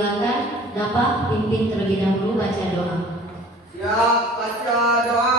silakan dapat pimpin terlebih dahulu baca doa. Siap baca doa.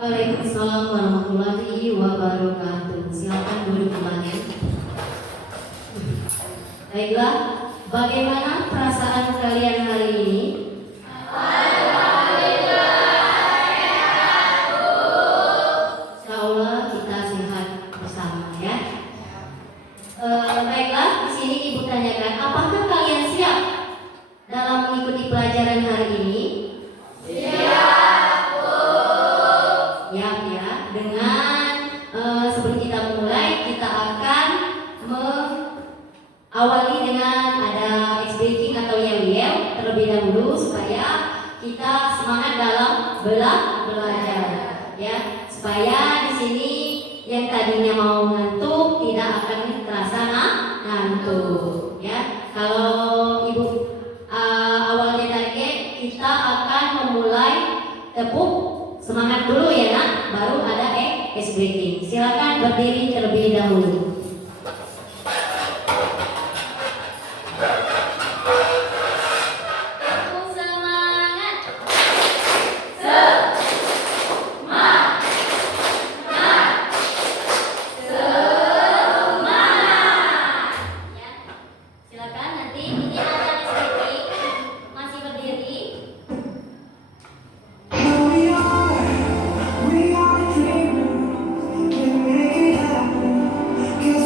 Waalaikumsalam warahmatullahi wabarakatuh. Silakan duduk kembali. Baiklah, bagaimana perasaan kalian hari ini? Insya Allah kita sehat bersama ya. Baiklah, di sini Ibu tanyakan, apakah kalian siap dalam mengikuti pelajaran hari ini? Sebelum kita mulai, kita akan mengawali dengan ada ice breaking atau yel-yel terlebih dahulu supaya kita semangat dalam belajar, ya. Supaya di sini yang tadinya mau ngantuk tidak akan terasa ngantuk, ya. Kalau Ibu awalnya target kita akan memulai tepuk semangat dulu ya nak, baru ada ice breaking. Silakan berdiri terlebih dahulu. Cause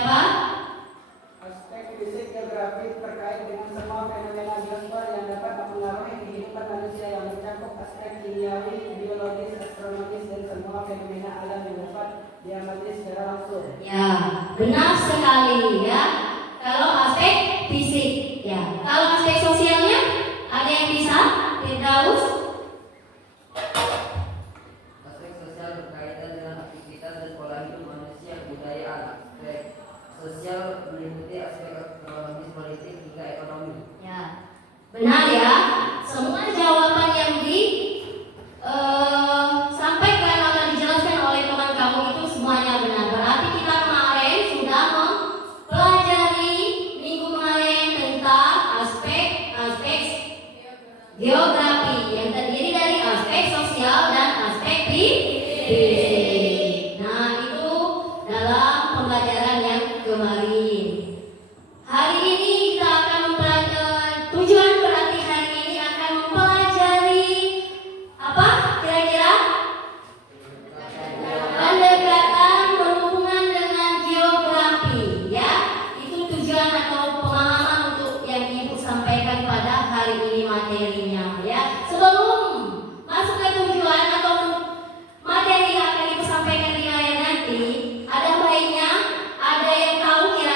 Siapa? Aspek fisik geografis terkait dengan semua fenomena geosfer yang dapat mempengaruhi kehidupan manusia yang mencakup aspek kimiawi, biologis, astronomis, dan semua fenomena alam yang dapat diamati secara langsung. Ya, benar sekali ya. Kalau aspek fisik, ya. Kalau aspek sosialnya, ada yang bisa? Firdaus? Aspek sosial berkaitan dengan aktivitas dan pola hidup manusia, budaya, aspek sosial meliputi aspek ekonomis, politik, hingga ekonomi. Ya, benar ya. Semua jawaban yang sampaikan atau dijelaskan oleh teman kamu itu semuanya benar. Berarti kita kemarin sudah mempelajari minggu kemarin tentang aspek geografi yang terdiri dari aspek sosial dan aspek fisik. Nah, itu dalam pembelajaran yang kemarin. Hari ini kita akan mempelajari, tujuan berarti hari ini akan mempelajari apa kira-kira? Pendekatan berhubungan dengan geografi, ya. Itu tujuan atau pemahaman untuk yang Ibu sampaikan pada hari ini materinya, ya. Sebelum masuk ke tujuan atau materi yang akan Ibu sampaikan di layar nanti, ada baiknya ada yang tahu kira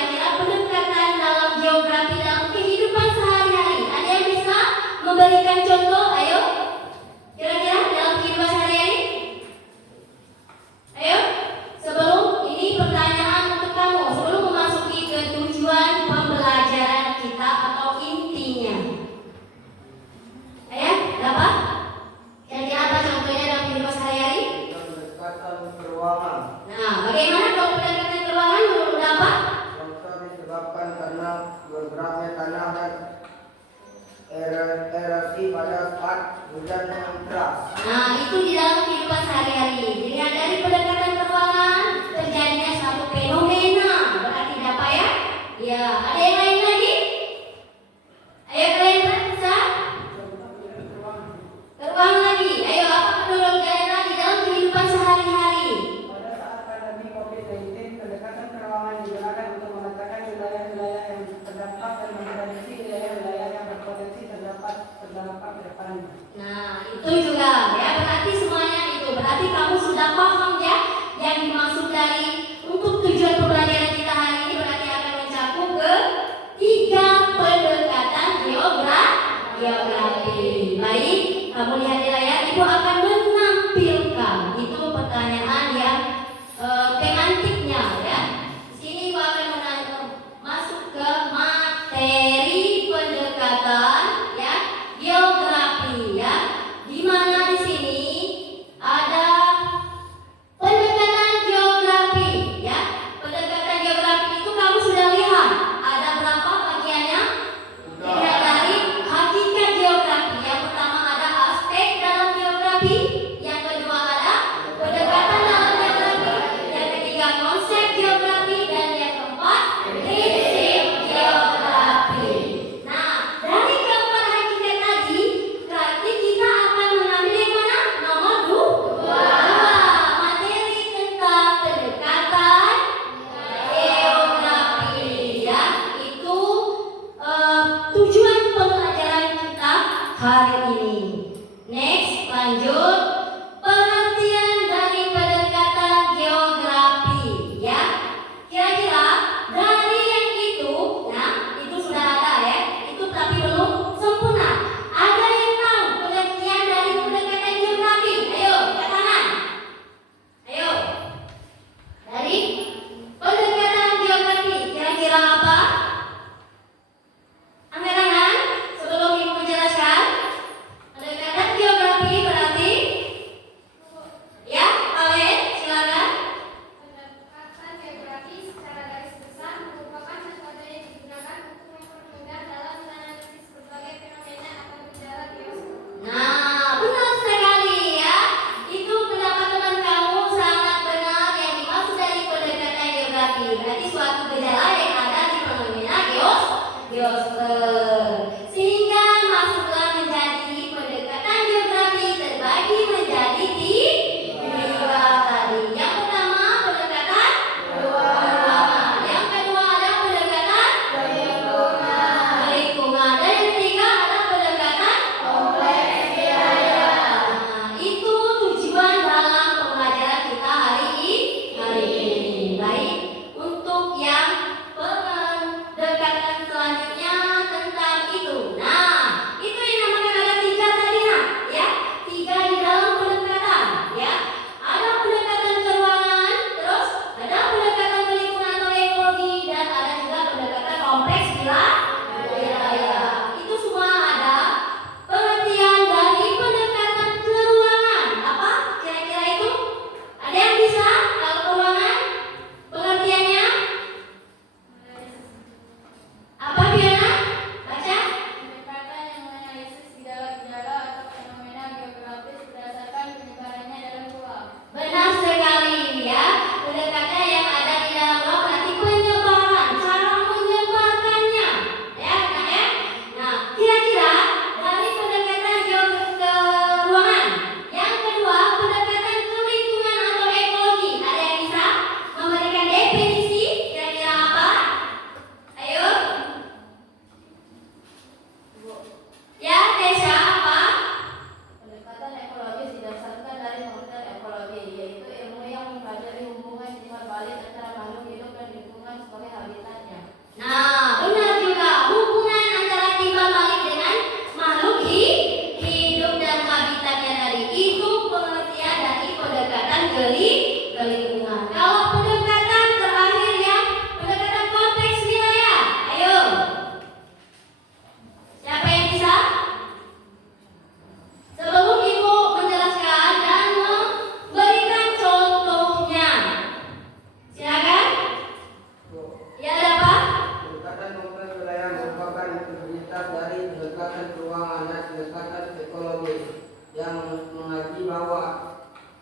pendekatan ekologis yang mengaji bahwa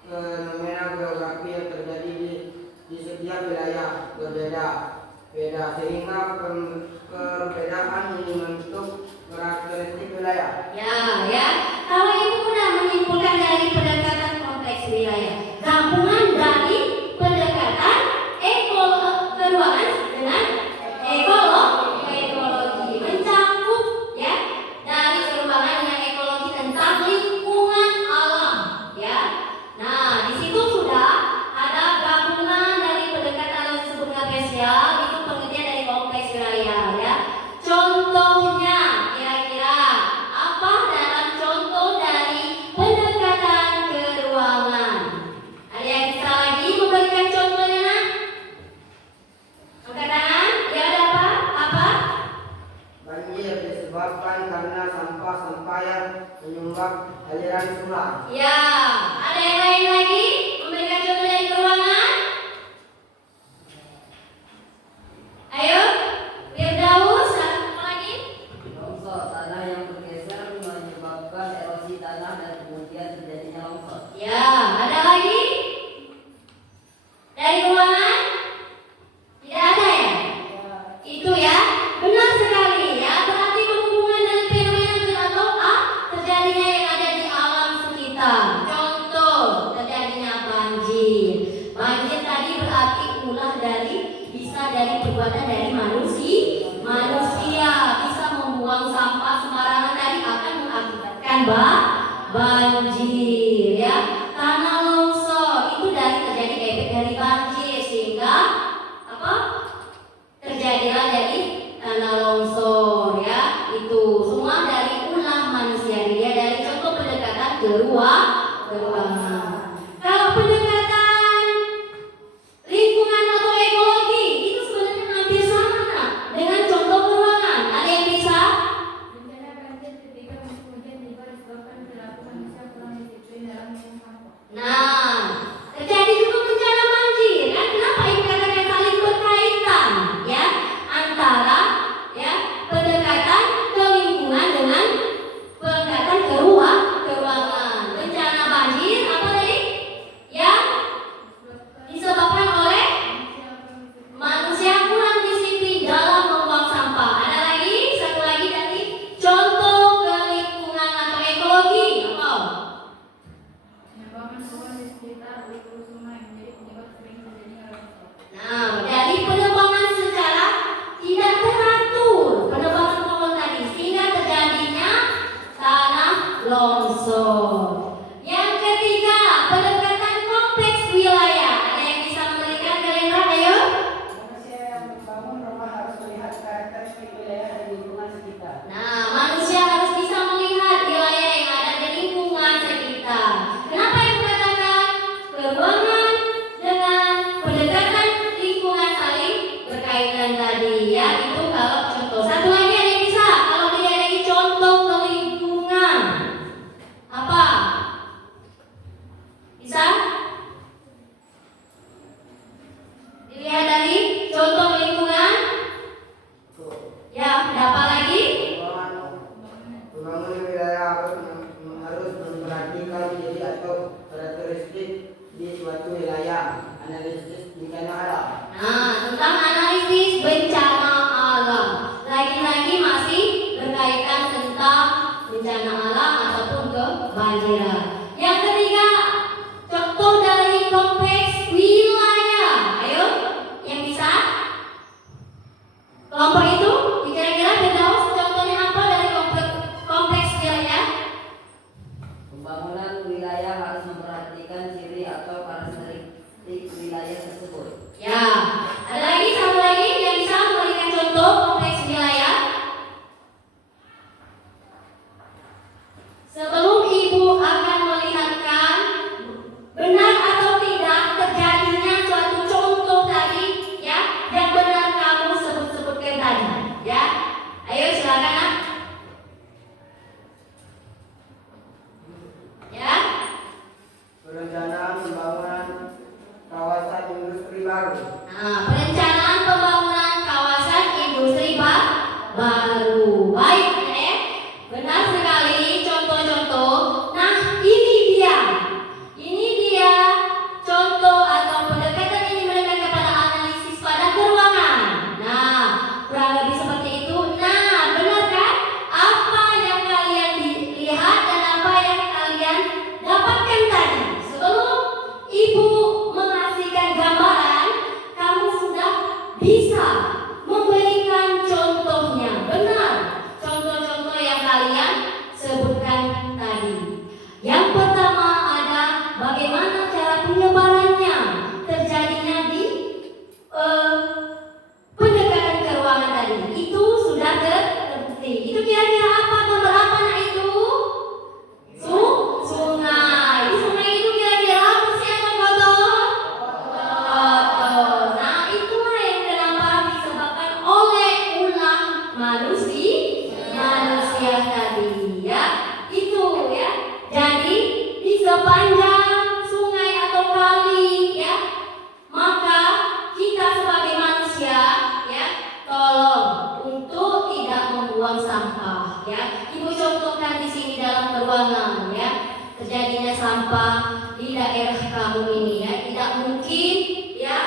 fenomena geografi yang terjadi di setiap wilayah berbeda sehingga perbedaan ini membentuk karakteristik wilayah. Ya. Kalau ibu sudah menyimpulkan dari pendekatan kompleks wilayah, gabungan dari pendekatan keuangan dengan ekologi mencakup ya dari keuangan dengan ekologi tentang lingkungan alam ya. Nah di situ sudah ada gabungan dari pendekatan yang disebut spesial, itu pengertian dari kompleks wilayah ya. Contohnya kira-kira apa dalam contoh dari pendekatan keruangan? Ada yang bisa lagi memberikan contohnya nak? Angkat tangan. Ya ada apa? Banjir disebabkan karena sampah-sampah yang menyumbat aliran sungai. Ya, ada yang lain lagi memberikan contoh dari keruangan? Ayo, Firdaus, apa lagi? Longsor, tanah yang bergeser menyebabkan erosi tanah dan kemudian terjadinya longsor. Ya, ada lagi? Dari keruangan? Tidak ada ya? Itu ya, benar sekali ya. Berarti berhubungan dengan fenomena atau terjadinya yang ada di alam sekitar. Contoh terjadinya banjir. Banjir tadi berarti ulah bisa dari perbuatan dari manusia bisa membuang sampah sembarangan tadi akan mengakibatkan banjir ya. Tanah longsor itu terjadi efek dari banjir sehingga terjadilah jadi tanah longsor ya. Itu semua dari ulah manusia, dia dari contoh pendekatan keuangan. Kalau pendekatan lingkungan atau ekologi itu sebenarnya hampir sama nah, dengan contoh keuangan. Ada yang bisa? Bencana banjir ketika musim hujan tiba disebabkan perilaku manusia kurang disiplin dalam membuang sampah. Nah, terjadi juga bencana banjir kan? Kenapa ibu katakan saling berkaitan ya antara ya pendekatan ke lingkungan dengan pendekatan keuangan. Bencana banjir apa tadi? Ya, disebabkan oleh manusia kurang disiplin dalam membuang sampah. Ada lagi, satu lagi tadi contoh ke lingkungan atau ekologi apa? Penyembangan pohon di sekitar hulu sungai menjadi penyebab sering terjadinya longsor. Nah, dari penebangan secara tidak teratur, penebangan pohon tadi sehingga terjadinya tanah longsor. Yang ketiga, pendekatan kompleks wilayah. Ada yang bisa memberikan kalender? Ayo. Manusia yang membangun rumah harus melihat karakteristik wilayah dan lingkungan sekitar. Nah, manusia harus bisa melihat wilayah yang ada di lingkungan sekitar. Kenapa yang katakan keuangan dengan pendekatan lingkungan saling berkaitan tadi ya? Itu kalau contoh. Satu lagi ada yang bisa? Kalau tidak lagi contoh ke lingkungan apa? Bisa? Dilihat dari contoh ke lingkungan. Ya, ada apa lagi? Pembangunan wilayah harus memperhatikan ciri atau karakteristik di suatu wilayah. Analisis bencana alam. Nah, tentang analisis bencana alam. Lagi-lagi masih berkaitan tentang bencana alam ataupun kebanjiran. Yang ketiga, contoh dari kompleks wilayah. Ayo, yang bisa? Kelompok itu kira-kira Firdaus contohnya apa dari kompleks wilayah? Pembangunan wilayah harus memperhatikan ciri atau karakteristik wilayah tersebut. Ya, ada lagi satu lagi yang bisa memberikan contoh kompleks wilayah. Sebelum ibu akan melihatkan benar atau tidak terjadinya suatu contoh tadi ya yang benar kamu sebutkan tadi. ya. Ibu contohkan di sini dalam ruangan ya, terjadinya sampah di daerah kamu ini ya. Tidak mungkin ya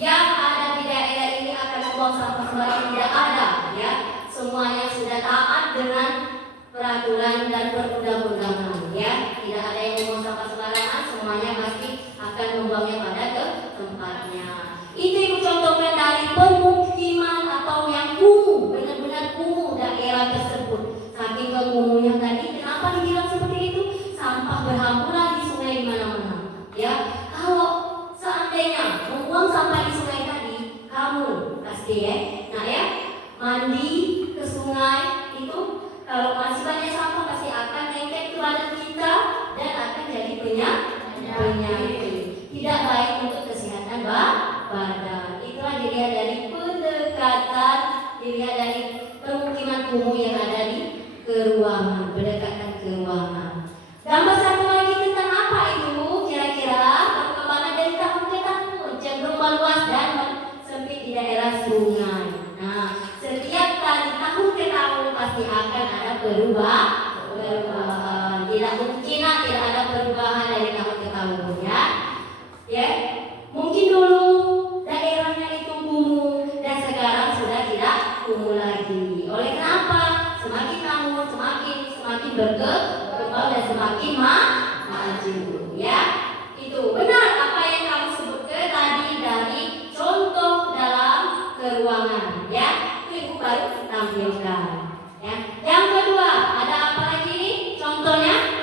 yang ada di daerah ini akan membuang sampah sembarangan, tidak ada ya. Semuanya sudah taat dengan peraturan dan perundang-undangan ya. Tidak ada yang membuang sampah sembarangan, semuanya pasti akan membuangnya pada ke tempatnya. Itu ibu contohkan dari pemukiman atau yang kumuh, benar-benar kumuh daerah tersebut. Saking kekumuhnya tadi, kenapa dibilang seperti itu? Sampah berhamburan di sungai di mana-mana. Ya, kalau seandainya membuang sampah di sungai tadi, kamu pasti ya, nah ya, mandi ke sungai itu kalau masih banyak sampah pasti akan lengket ke badan kita dan akan jadi penyakit. Tidak baik untuk kesehatan badan. Itulah dilihat dari pendekatan, dilihat dari pemukiman kumuh yang ada di keruangan, pendekatan ke ruangan. Gambar satu lagi tentang apa itu? Kira-kira perkembangan dari tahun ke tahun cenderung meluas dan sempit di daerah sungai. Nah, setiap kali tahun ke tahun pasti akan ada perubahan. Tidak mungkin tidak ada perubahan dari tahun ke tahun ya. Ya, mungkin dulu daerahnya itu kumuh dan sekarang sudah tidak kumuh lagi. Oleh kenapa? Semakin kamu semakin berkembang dan semakin maju ya. Itu benar apa yang kamu sebutkan tadi dari contoh dalam keruangan ya. Itu ibu baru tampilkan ya. Yang kedua, ada apa lagi nih contohnya?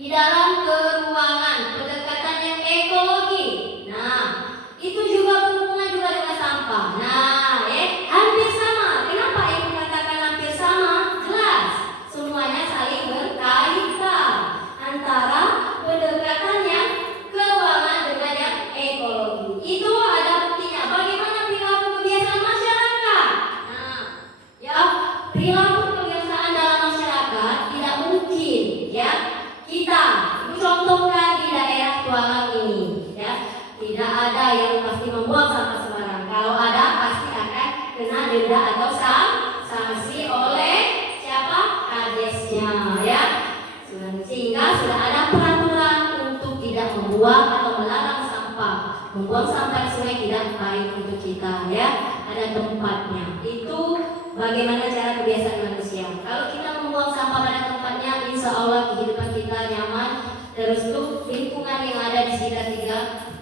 Di dalam keruangan, pendekatan yang ekologi. Nah, itu juga berhubungan juga dengan sampah. Nah, hampir sama. Kenapa ibu katakan hampir sama? Jelas, semuanya saling berkaitan antara pendekatan yang keuangan dengan yang ekologi. Itu ada buktinya. Bagaimana perilaku kebiasaan masyarakat? Nah, ya, perilaku kebiasaan dalam masyarakat tidak mungkin ya kita contohkan di daerah Tualang ini ya, tidak ada yang pasti membuang sampah sembarangan. Kalau ada pasti akan kena denda atau sanksi oleh siapa? Kadesnya ya. Sehingga sudah ada peraturan untuk tidak membuang atau melarang sampah. Membuang sampah di sungai tidak baik untuk kita ya. Ada tempatnya. Itu bagaimana cara kebiasaan manusia. Kalau kita membuang sampah pada tempatnya, insya Allah kehidupan kita nyaman. Terus tuh lingkungan yang ada di sekitar kita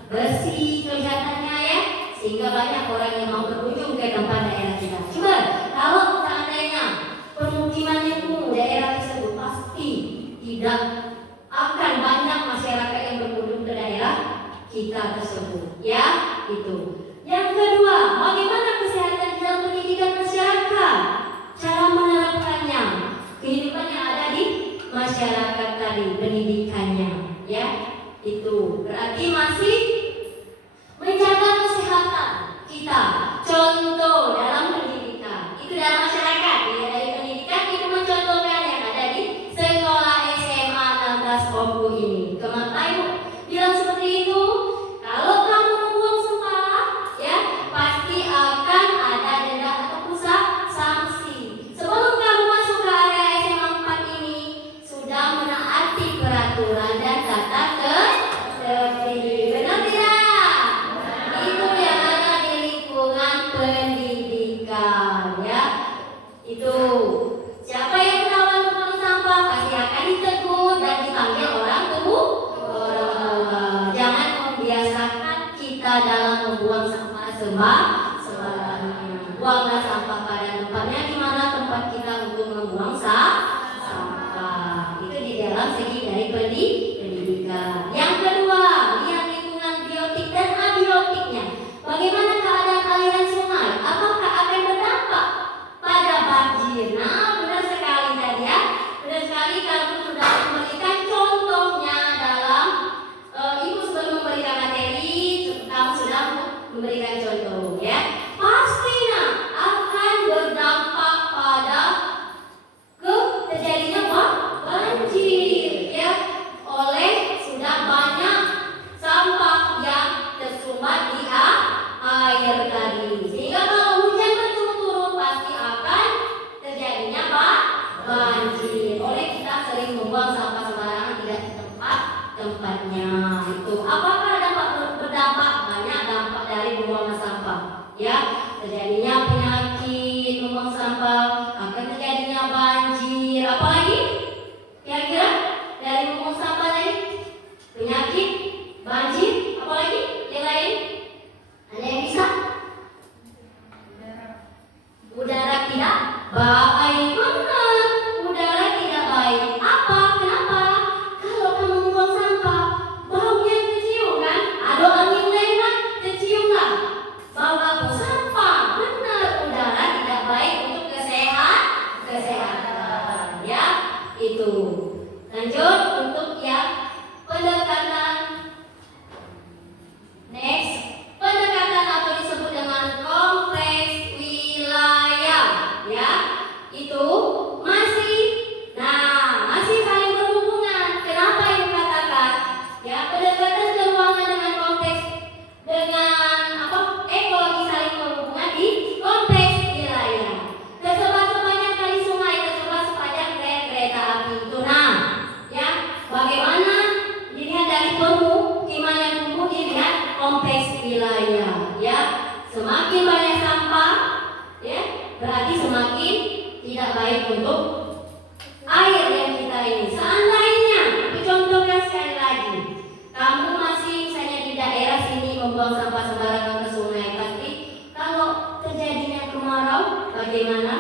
bersih kelihatannya ya, sehingga banyak orang yang mau berkunjung ke tempat daerah kita. Coba kalau seandainya pemukimannya kumuh daerah tersebut, pasti tidak akan banyak masyarakat yang berkunjung ke daerah kita tersebut ya. Itu yang kedua, bagaimana kesehatan dalam pendidikan masyarakat, cara menerapkannya, kehidupan yang ada di masyarakat tadi, pendidikannya ya. Itu berarti masih menjaga kesehatan kita. Contoh dalam pendidikan itu dalam masyarakat ya, dari pendidikan itu mencontohkan yang ada di sekolah SMA 16 Oku ini. Kenapa ibu bilang seperti itu? Kalau kamu membuang sampah ya, pasti akan ada denda atau sanksi. Sebelum kamu masuk ke area SMA 4 ini sudah menaati peraturan dan tata tertib. Benar tidak? Itu yang ada di lingkungan pendidikan ya. Itu siapa yang ketahuan membuang sampah pasti akan ditegur dan dipanggil orang tua. Jangan membiasakan kita dalam membuang sampah sembarangan. Buanglah sampah pada tempatnya, di mana tempat kita untuk membuang sampah. Itu di dalam segi dari pendidikan. Yang kedua, lihat lingkungan biotik dan abiotiknya. Bagaimana keadaan aliran sungai? Apakah akan berdampak pada banjir? Nah, benar sekali tadi ya. Benar sekali kalau sudah memberikan contohnya dalam ibu sebelum memberikan materi, kamu sudah memberikan contoh ya. Pastinya akan berdampak pada terjadinya banjir ya. terjadinya penyakit, membuang sampah, akan terjadinya banjir, apalagi kira-kira dari membuang sampah tadi, penyakit, banjir, apalagi yang lain? Ada yang bisa? Udara tidak baik, benar. Udara tidak baik. Apa? Kenapa? Kalau kamu membuang sampah, baunya kecium kan? Ada angin lewat, keciumlah bau sampah. Benar, udara tidak baik untuk kesehatan. Ya, itu. Lanjut untuk yang pendekatan. Next, pendekatan atau disebut dengan kompleks wilayah, ya, itu masih saling berhubungan. Kenapa ibu katakan, ya, pendekatan keuangan dengan konteks dengan ekologi saling berhubungan di kompleks wilayah. Tersebar sepanjang kali sungai, tersebar sepanjang rel kereta api itu. Ya, bagaimana dilihat dari pemukiman yang tumbuh, dilihat kompleks wilayah, ya. Semakin banyak sampah, ya, berarti semakin tidak baik untuk air yang kita ini. Seandainya, aku contohkan sekali lagi, kamu masih misalnya di daerah sini membuang sampah sembarangan ke sungai, pasti kalau terjadinya kemarau, bagaimana?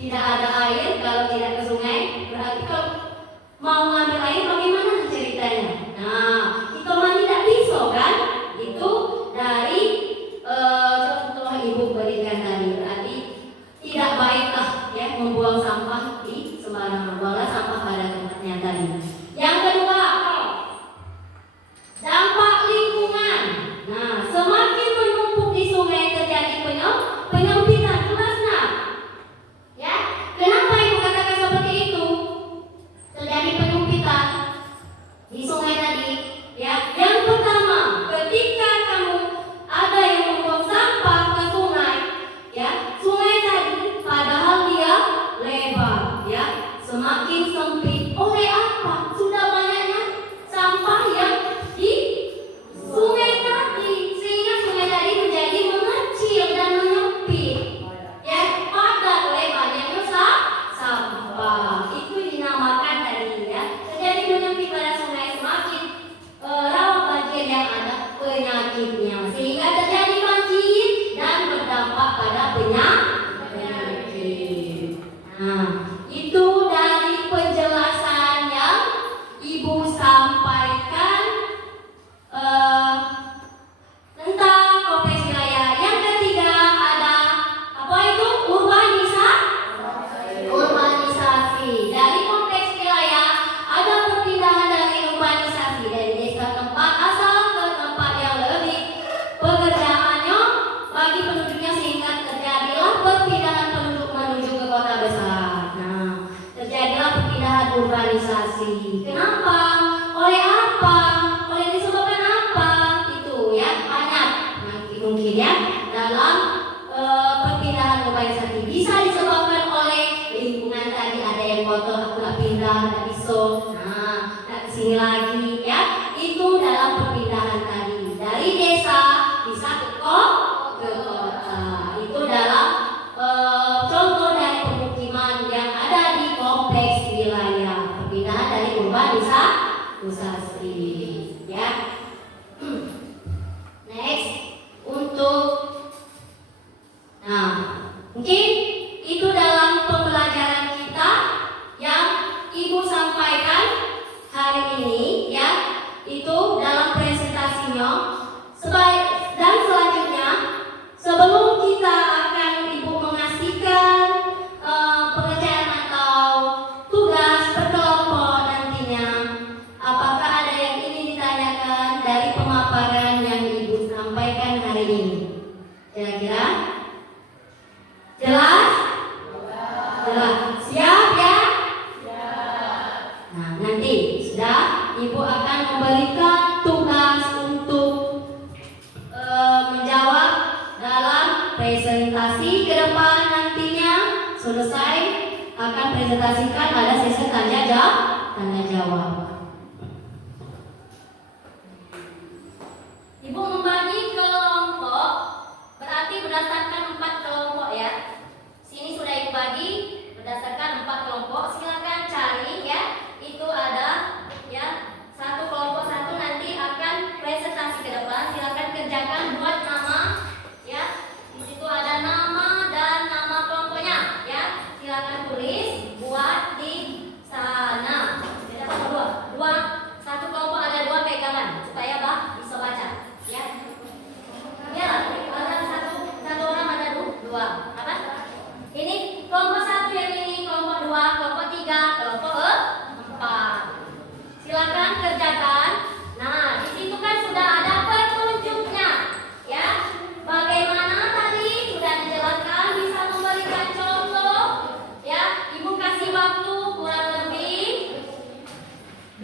Tidak ada air, kalau tidak ke sungai, berarti kalau mau ngambil air bagaimana ceritanya? Kita mandi tidak bisa kan? Itu dari contoh ibu berikan tadi, berarti tidak baiklah ya membuang sampah di sembarangan. Buanglah sampah pada tempatnya tadi. Yang kedua, dampak lingkungan. Semakin menumpuk di sungai terjadi penyempitan, jelas nah. Ya, kenapa ibu katakan seperti itu? Terjadi penyempitan di sungai tadi, ya. Yang pertama, ketika kamu ada yang membuang sampah ke sungai, ya, sungai tadi padahal dia lebar, ya, semakin sempit. Oleh apa? Sudah banyaknya sampah yang di sungai tadi, sehingga sungai tadi menjadi mengecil dan menyempit, ya, padat oleh banyaknya sampah. Itu dinamakan tadi, ya, terjadi menyempit pada sungai, semakin rawan banjir yang ada penyakitnya, sehingga terjadi banjir dan berdampak pada penyakit. Itu dari penjelasan yang ibu sampaikan tentang kompleks wilayah. Yang ketiga ada apa itu? Urbanisasi. Dari kompleks wilayah ada perpindahan dari urbanisasi dari desa tempat asal ke tempat yang lebih pekerjaannya bagi penduduknya, sehingga terjadilah perpindahan penduduk menuju ke kota besar. Terjadilah perpindahan urbanisasi. Kenapa? Oleh apa? Oleh disebabkan apa? Itu ya banyak mungkin ya dalam perpindahan urbanisasi. Bisa disebabkan oleh lingkungan tadi, ada yang kotor, aku nak pindah, nak bisa, nak kesini lagi, ya. Itu dalam perpindahan tadi dari desa bisa ke kota. Itu dalam contoh dari pemukiman yang ada di kompleks wilayah, perpindahan dari urbanisasi, ya. Next, untuk mungkin itu dalam pembelajaran kita yang ibu sampaikan hari ini, ya. Itu dalam presentasinya. Dan selanjutnya, sebelum kita akan ibu mengasihkan pekerjaan atau tugas berkelompok nantinya, apakah ada yang ingin ditanyakan dari pemaparan yang ibu sampaikan hari ini? Kira-kira jelas? Jelas. Siap ya? Nanti sudah ibu akan memberikan tugas untuk menjawab dalam presentasi ke depan. Nantinya selesai akan presentasikan, ada sesi tanya jawab. Ibu membagi kelompok berarti berdasarkan 4 kelompok ya. Sini sudah ibu bagi berdasarkan 4 kelompok. Silakan cari ya. Itu ada ya satu kelompok satu nanti akan presentasi ke depan. Silakan kerjakan buat nama ya. Di situ ada nama dan nama kelompoknya ya. Silakan tulis buat di sana. Beda sama dua. Satu kelompok ada 2 pegangan supaya bisa baca ya. Ya, ada satu orang ada 2. Apa? Ini kelompok 1 yang ini, kelompok 2, kelompok 3, kelompok 4. Silakan kerjakan. Nah, di situ kan sudah ada petunjuknya ya. Bagaimana tadi sudah dijelaskan, bisa memberikan contoh ya. Ibu kasih waktu kurang lebih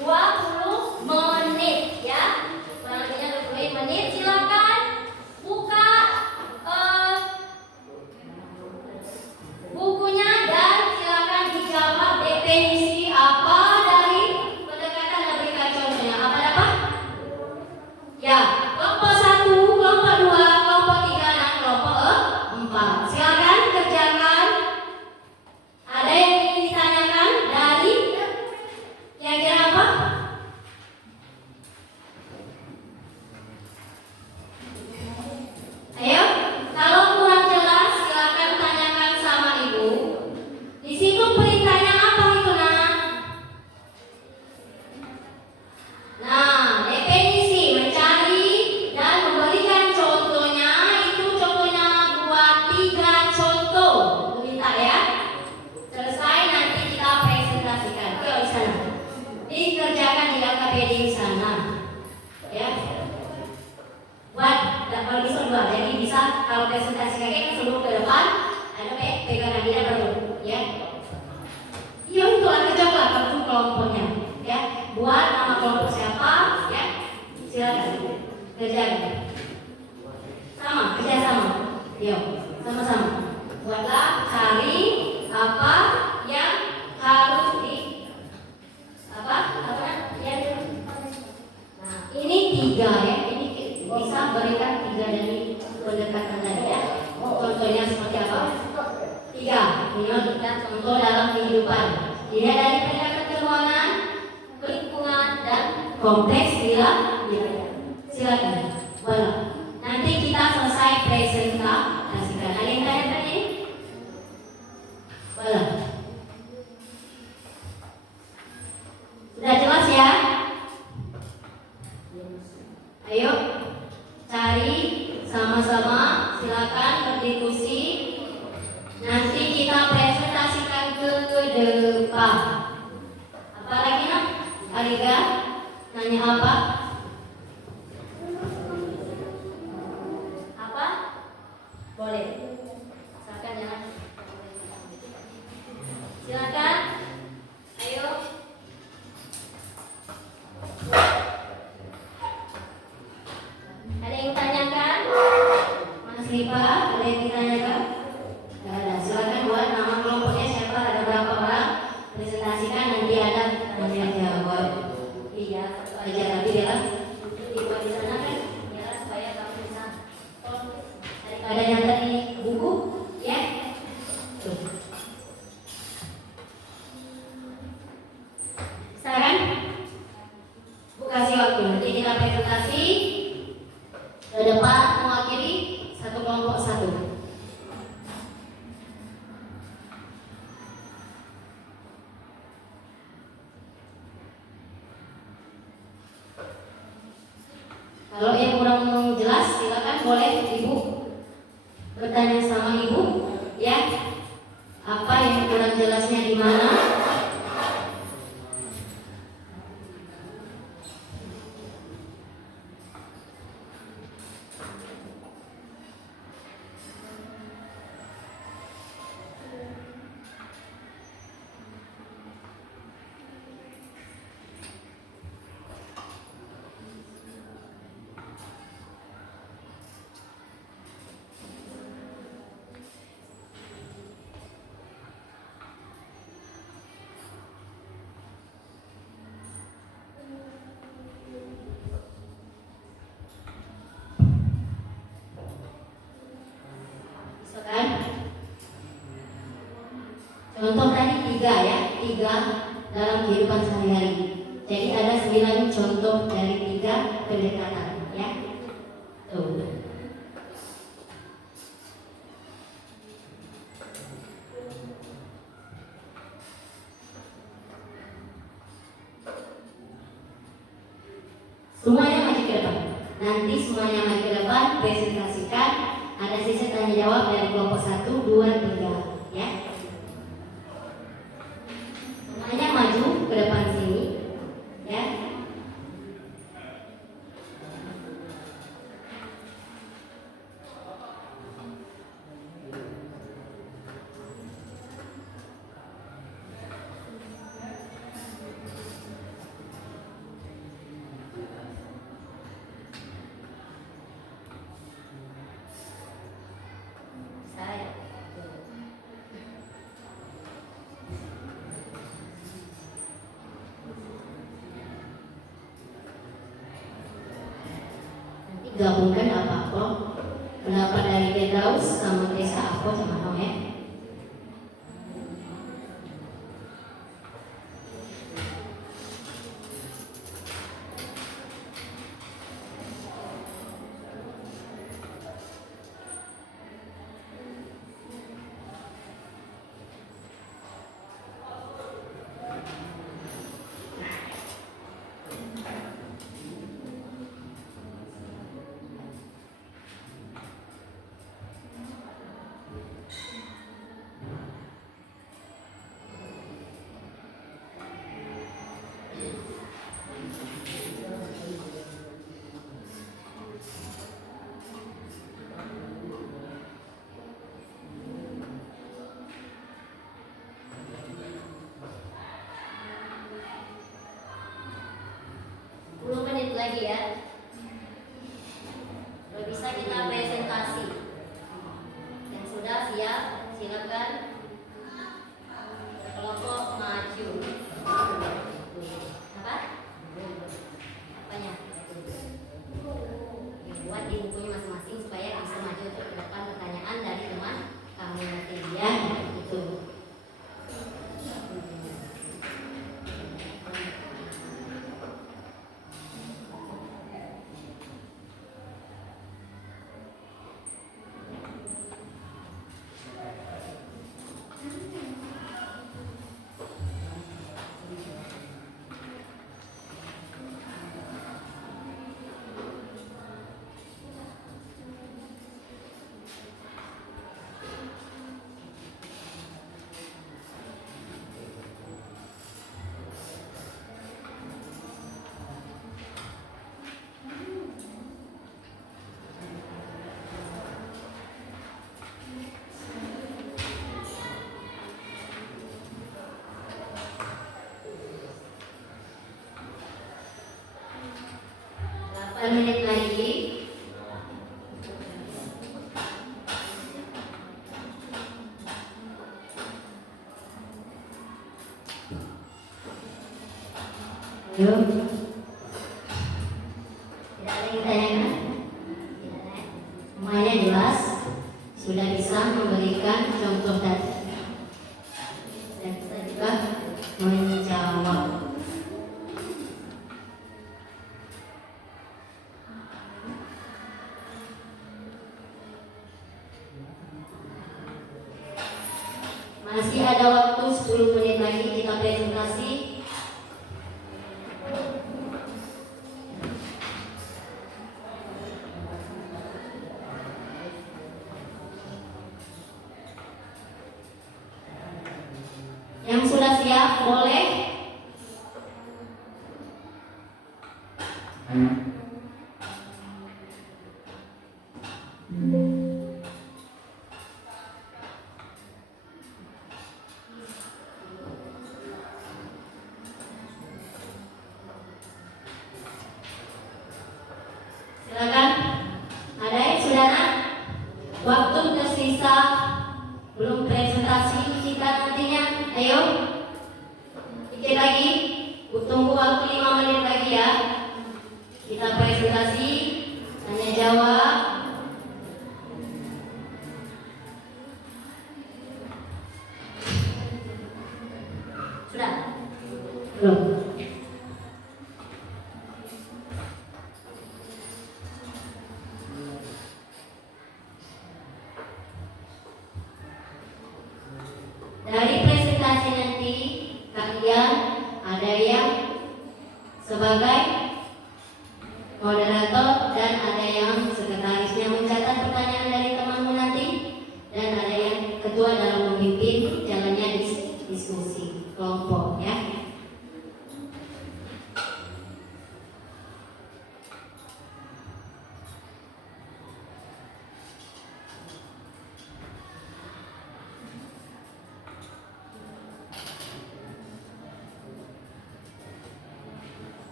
20 menit ya. Kurang lebihnya 20 menit. Silakan buka bukunya dan silakan dijawab definisi apa dari pendekatan dan berikan contohnya. Apa dapat? Ya, kelompok 1, kelompok 2, kelompok 3 dan kelompok 4. Silakan kerjakan. Ada yang ingin ditanyakan dari kira-kira apa? Ayo, kalau kurang jelas silakan tanyakan sama ibu. Di situ perintahnya apa itu nak? Nah, definisi mencari dan memberikan contohnya itu contohnya buat 3 contoh. Minta ya. Selesai nanti kita presentasikan. Yuk di sana. Dikerjakan di LKPD di sana. Ya. Buat kalau bisa 2, jadi bisa kalau presentasi kakek kan sebelum ke depan ada pegangan dia baru ya. Iya itu kerjakan kartu kelompoknya ya. Buat nama kelompok siapa ya. Silakan kerjakan. Sama, kerja sama. Yuk, sama-sama. Buatlah cari apa yang harus di apa yang nah, ini 3 ya. Ini bisa berikan 3 dari pendekatan tadi ya. Contohnya seperti apa? 3. Minimal 3 contoh dalam kehidupan. Dilihat dari pendekatan keuangan, lingkungan dan konteks bila. Silakan. Boleh. Nanti kita selesai presentasikan. Ada yang tanya ini? Boleh. Sudah jelas ya? Ayo cari sama-sama, silakan berdiskusi. Nanti kita presentasikan ke depan. Apa lagi nak? Aliga nanya apa? Apa? Boleh. Silakan ya. Silakan. Ayo. Ada yang tanyakan? Mas Rifa, ada yang ditanyakan? Tidak ada. Silakan buat nama kelompoknya siapa, ada berapa orang. Presentasikan nanti ada tanya jawab. Iya, satu aja tapi ya. Dibuat di sana kan, ya supaya kamu bisa daripada nyantet di buku, ya. Tuh. Sekarang, Bu kasih waktu. Nanti kita presentasi. Ke depan mewakili satu kelompok 1. Kalau yang kurang jelas silakan boleh ibu bertanya sama ibu ya. Apa yang kurang jelasnya di mana? Contoh tadi 3 ya, 3 dalam kehidupan sehari-hari. Jadi ada 9 contoh dari 3 pendekatan ya. Tuh. Semuanya maju ke depan. Nanti semuanya maju ke depan, presentasikan. Ada sesi tanya jawab dari kelompok 1, 2, 3 ya. Semuanya maju ke depan sini ya. Saya. Nanti gabungkan apa-apa pendapat dari Dedaus sama Desa Ako sama kamu ya. Lagi ya. Kalau bisa kita presentasi. Yang sudah siap, silakan kelompok maju. Apa? Apanya? Buat di bukunya masing-masing supaya bisa maju untuk ke depan pertanyaan dari teman kamu nanti ya. Itu. Menit lagi. Yuk. Tidak ada yang ditanyakan? Tidak ada. Semuanya jelas. Sudah bisa memberikan contoh tadi. Dan bisa juga menjawab. Masih ada waktu 10 menit lagi kita presentasi. Yang sudah siap boleh. Silakan. Ada yang sudah nak? Waktu tersisa belum presentasi kita nantinya. Ayo. Belum. Dari presentasi nanti kalian ada yang sebagai moderator dan ada yang sekretarisnya mencatat pertanyaan dari temanmu nanti dan ada yang ketua dalam memimpin jalannya diskusi kelompok ya.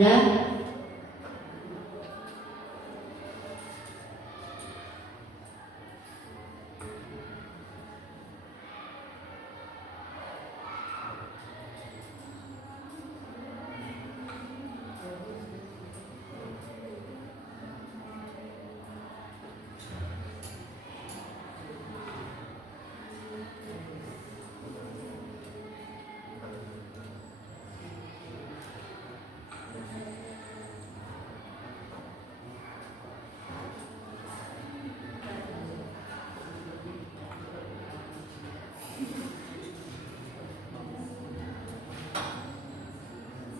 Dan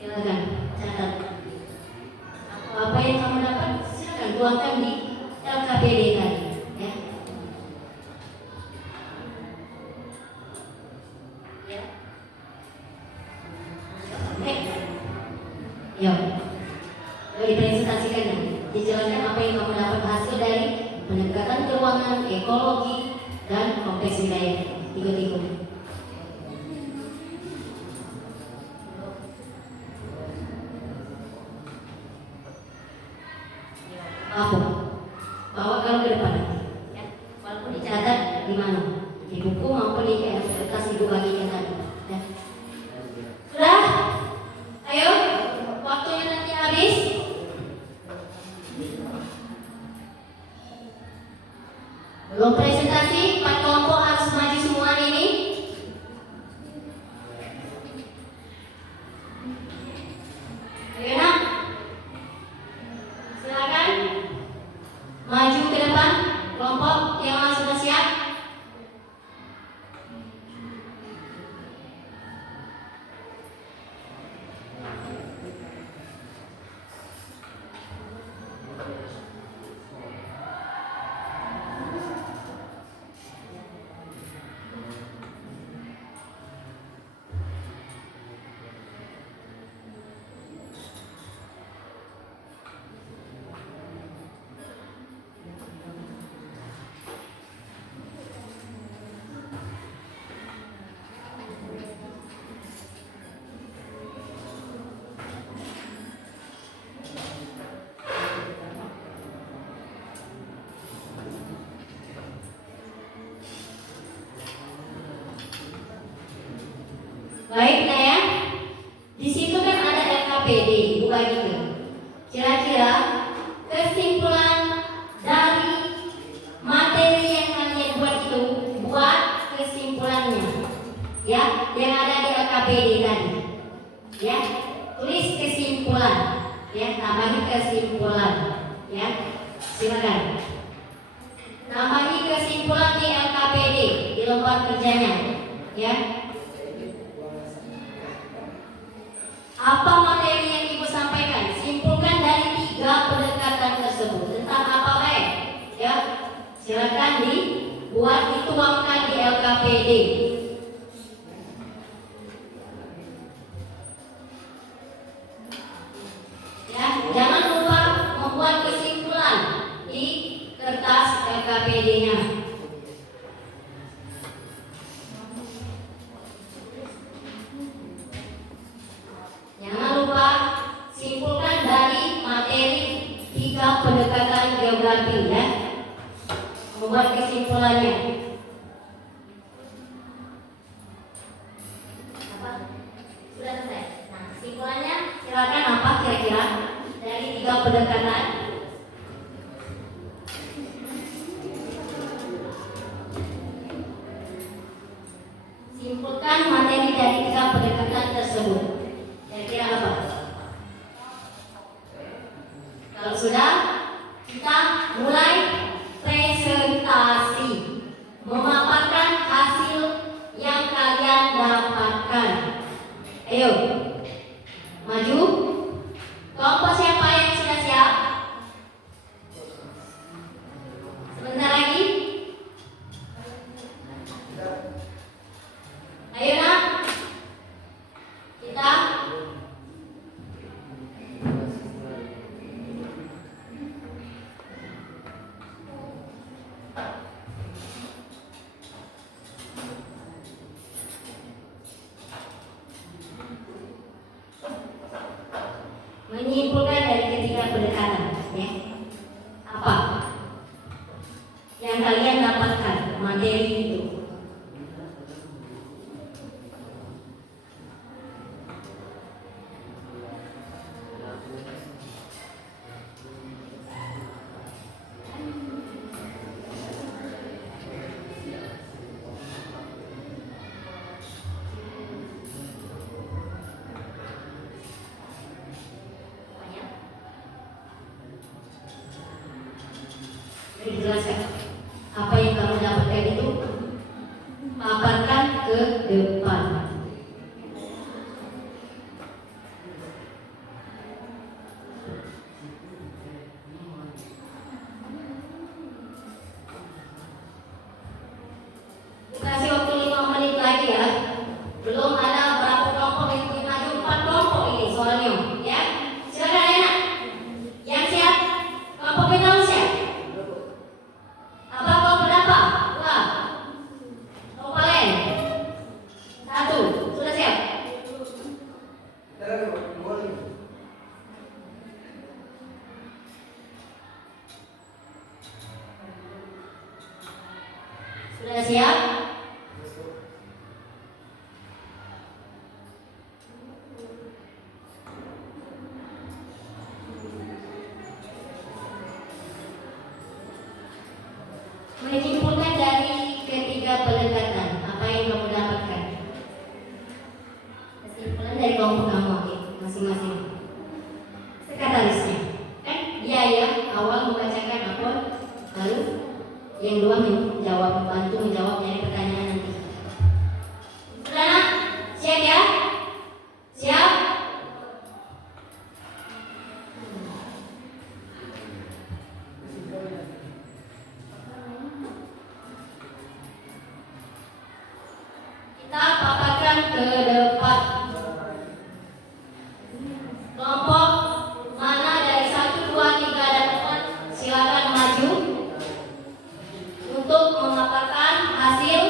silakan catat apa yang kamu dapat, silakan tuangkan di LKPD tadi ya. Ya, dipresentasikan ya. Dijelaskan apa yang kamu dapat hasil dari pendekatan keuangan, ekologi, dan kompleks wilayah. Tiga-tiga. Aku bawa kalau ke depan ya. Walaupun dicatat di mana, di buku maupun di kertas ibu bagikan tadi ya. Sudah? Ayo, waktunya nanti habis. Belum presentasi, 4 kelompok harus maju semua ini. Ayo nak, silakan maju ke depan. Kelompok yang sudah siap. Baik, nah ya. Di situ kan ada LKPD, Bu Bagike. Kira-kira kesimpulan dari materi yang kalian buat itu, buat kesimpulannya. Ya, yang ada di LKPD tadi. Ya, tulis kesimpulan. Ya, tambahi kesimpulan. Ya, silakan. Tambahi kesimpulan di LKPD di lembar kerjanya. Ya. Apa materi yang Ibu sampaikan? Simpulkan dari 3 pendekatan tersebut. Tentang apa baik? Ya, silakan dibuat, dituangkan di LKPD. Ya, jangan lupa membuat kesimpulan di kertas LKPD-nya. Jangan lupa simpulkan dari materi 3 pendekatan geografi ya. Membuat kesimpulannya. menyimpulkan dari ketiga pendekatan, ya. Apa yang kalian dapatkan materi itu? Dijelaskan apa yang kamu dapatkan itu, paparkan ke depan. Kasih waktu 5 menit lagi ya. Belum ada berapa kelompok yang maju, 4 kelompok ini soalnya, ya. Silakan enak. Yang siap? Kelompok kita siap? Apa kau berapa? 2. Kau paling? 1. Sudah siap? Sudah siap? Menyimpulkan dari ketiga pendekatan, apa yang kamu dapatkan? Kesimpulan dari kelompok kamu, oke, masing-masing. Sekretarisnya, kan dia ya awal membacakan apa, lalu yang dua menjawab, membantu menjawab dari pertanyaan nanti. Sudah, siap ya? Siap? Kita paparkan ke depan. Kelompok mana dari 1, 2, 3 dan 4 silakan maju untuk memaparkan hasil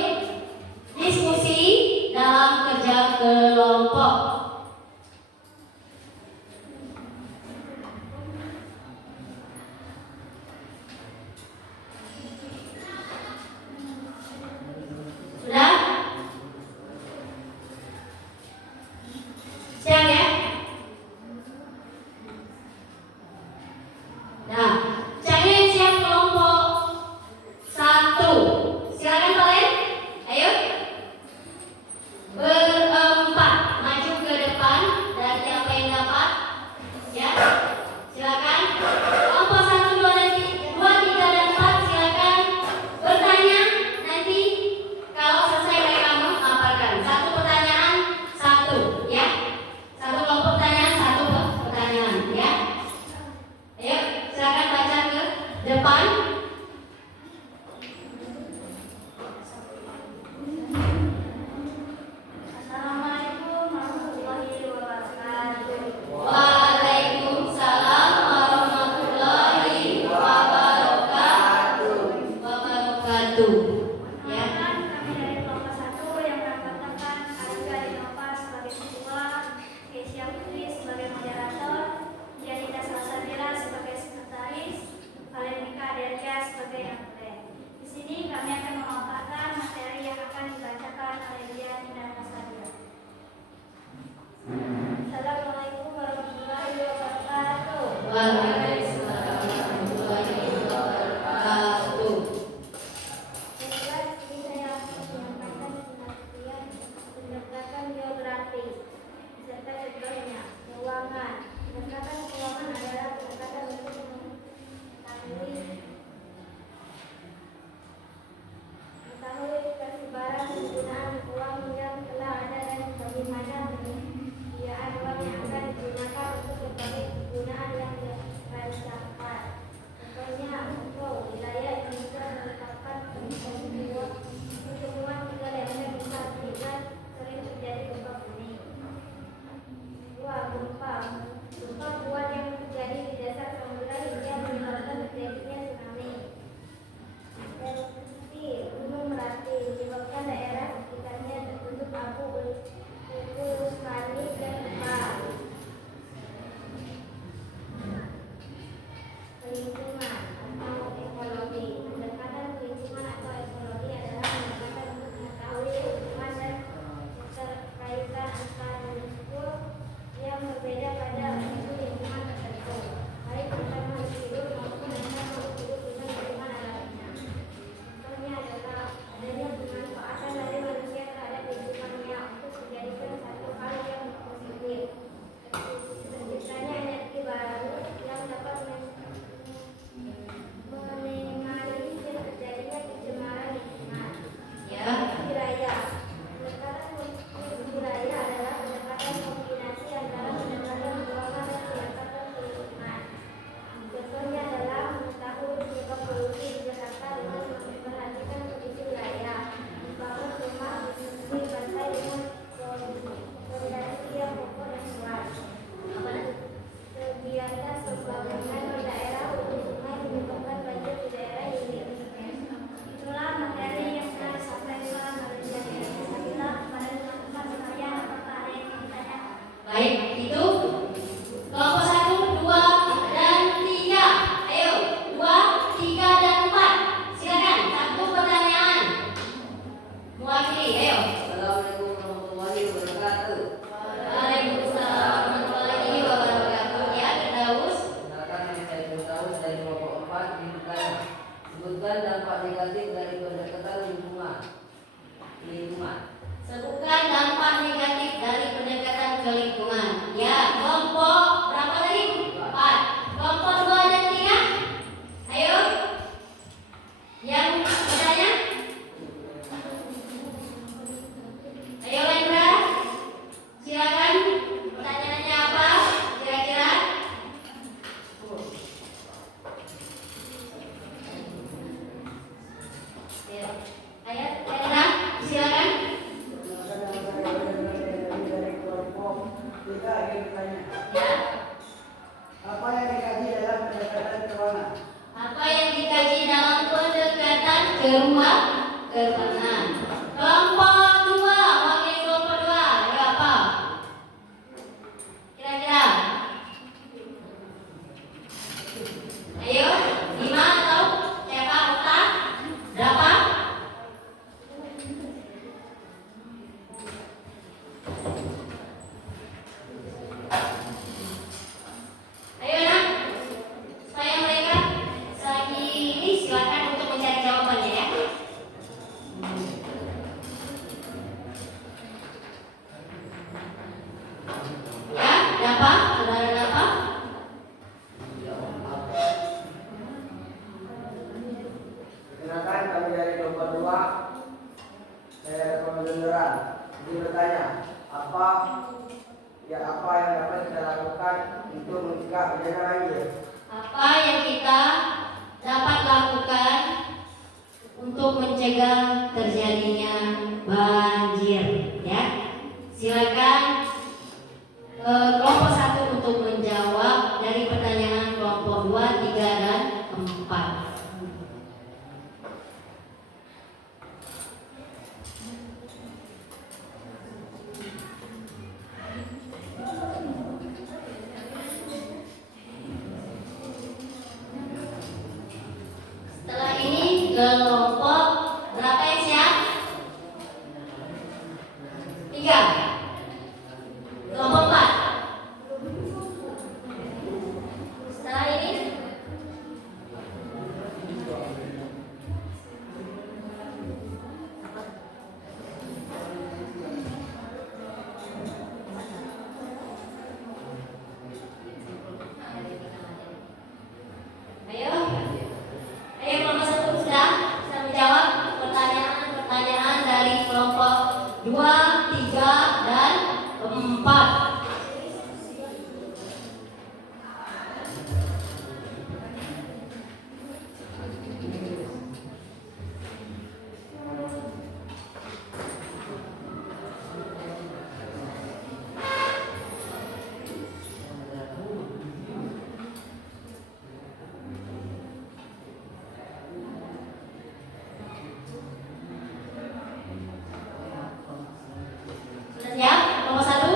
diskusi dalam kerja kelompok. Sudah? Siap ya? Nah, jangan siap kelompok 1. Silakan kalian. Ayo. Berempat maju ke depan dari apa yang dapat. Ya. Silakan. Kelompok 1, 2, 3 dan 4 silakan bertanya nanti kalau selesai dari kamu paparkan. 1 pertanyaan, 1 ya. 1 kelompok pertanyaan, 1 pertanyaan ya. Ayo, silakan baca ke depan. Assalamualaikum warahmatullahi wabarakatuh. Waalaikumsalam warahmatullahi wabarakatuh. Ya. Perkenalkan, kami dari kelompok 1 yang mendapatkan Arga Innova sebagai ketua, Keisha Putri sebagai moderator, Dianita Salsabila sebagai sekretaris, Valenika Adelja sebagai anggota. Di sini kami akan memaparkan materi yang akan dibacakan oleh Dianita Salsabila. Assalamualaikum warahmatullahi wabarakatuh. Waalaikumsalam warahmatullahi wabarakatuh. Saya negatif dari pendekatan lingkungan. Sebutkan dampak negatif dari pendekatan ke lingkungan. Ya, kelompok berapa tadi? 4. Kelompok 2 dan 3. Ayo. Yang bertanya? Ayo Lendra. Silakan. Pertanyaannya apa? Kira-kira? Ya. Ayo, Lendra, silakan. Dari kelompok 3 ingin bertanya. Ya. Apa yang dikaji dalam pendekatan keuangan? Apa yang dikaji dalam pendekatan keruangan? Kelompok 2, wakil kelompok 2, ada apa? Kira-kira? Ayo, 5 atau siapa? Okta? Berapa? Ayo nak, supaya mereka selagi ini silakan untuk mencari jawabannya ya. Ya, berapa? Saudara berapa? Silakan kami dari kelompok 2. Saya ada pembelajaran. Jadi bertanya, apa yang dapat kita lakukan untuk mencegah bencana banjir? Apa yang kita dapat lakukan untuk mencegah terjadinya banjir? Ya, silakan kelompok 1 untuk menjawab dari pertanyaan kelompok 2, 3, dan 4. Setelah ini kelompok berapa yang siap? 3. Kelompok 4. Setelah ini ayo kelompok 1 sudah bisa menjawab pertanyaan dari kelompok 2, 3, dan 4. Sudah siap? Kelompok 1?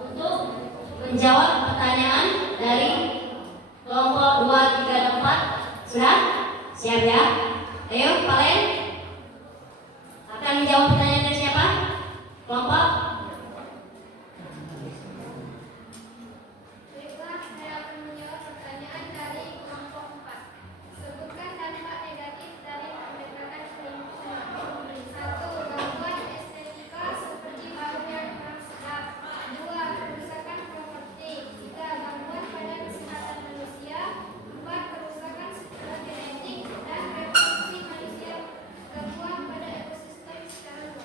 Untuk menjawab pertanyaan dari kelompok 2, 3, dan 4. Sudah? Siap ya? Ayo, kalian akan menjawab pertanyaan dari siapa? Kelompok? Baiklah, saya akan menjawab pertanyaan dari kelompok 4. Sebutkan dampak negatif dari pendekatan ke lingkungan. 1. Gangguan estetika seperti bau yang kurang sedap. 2. Kerusakan properti. 3. Gangguan pada kesehatan manusia. 4. Kerusakan struktur genetik dan reproduksi manusia. Gangguan pada ekosistem secara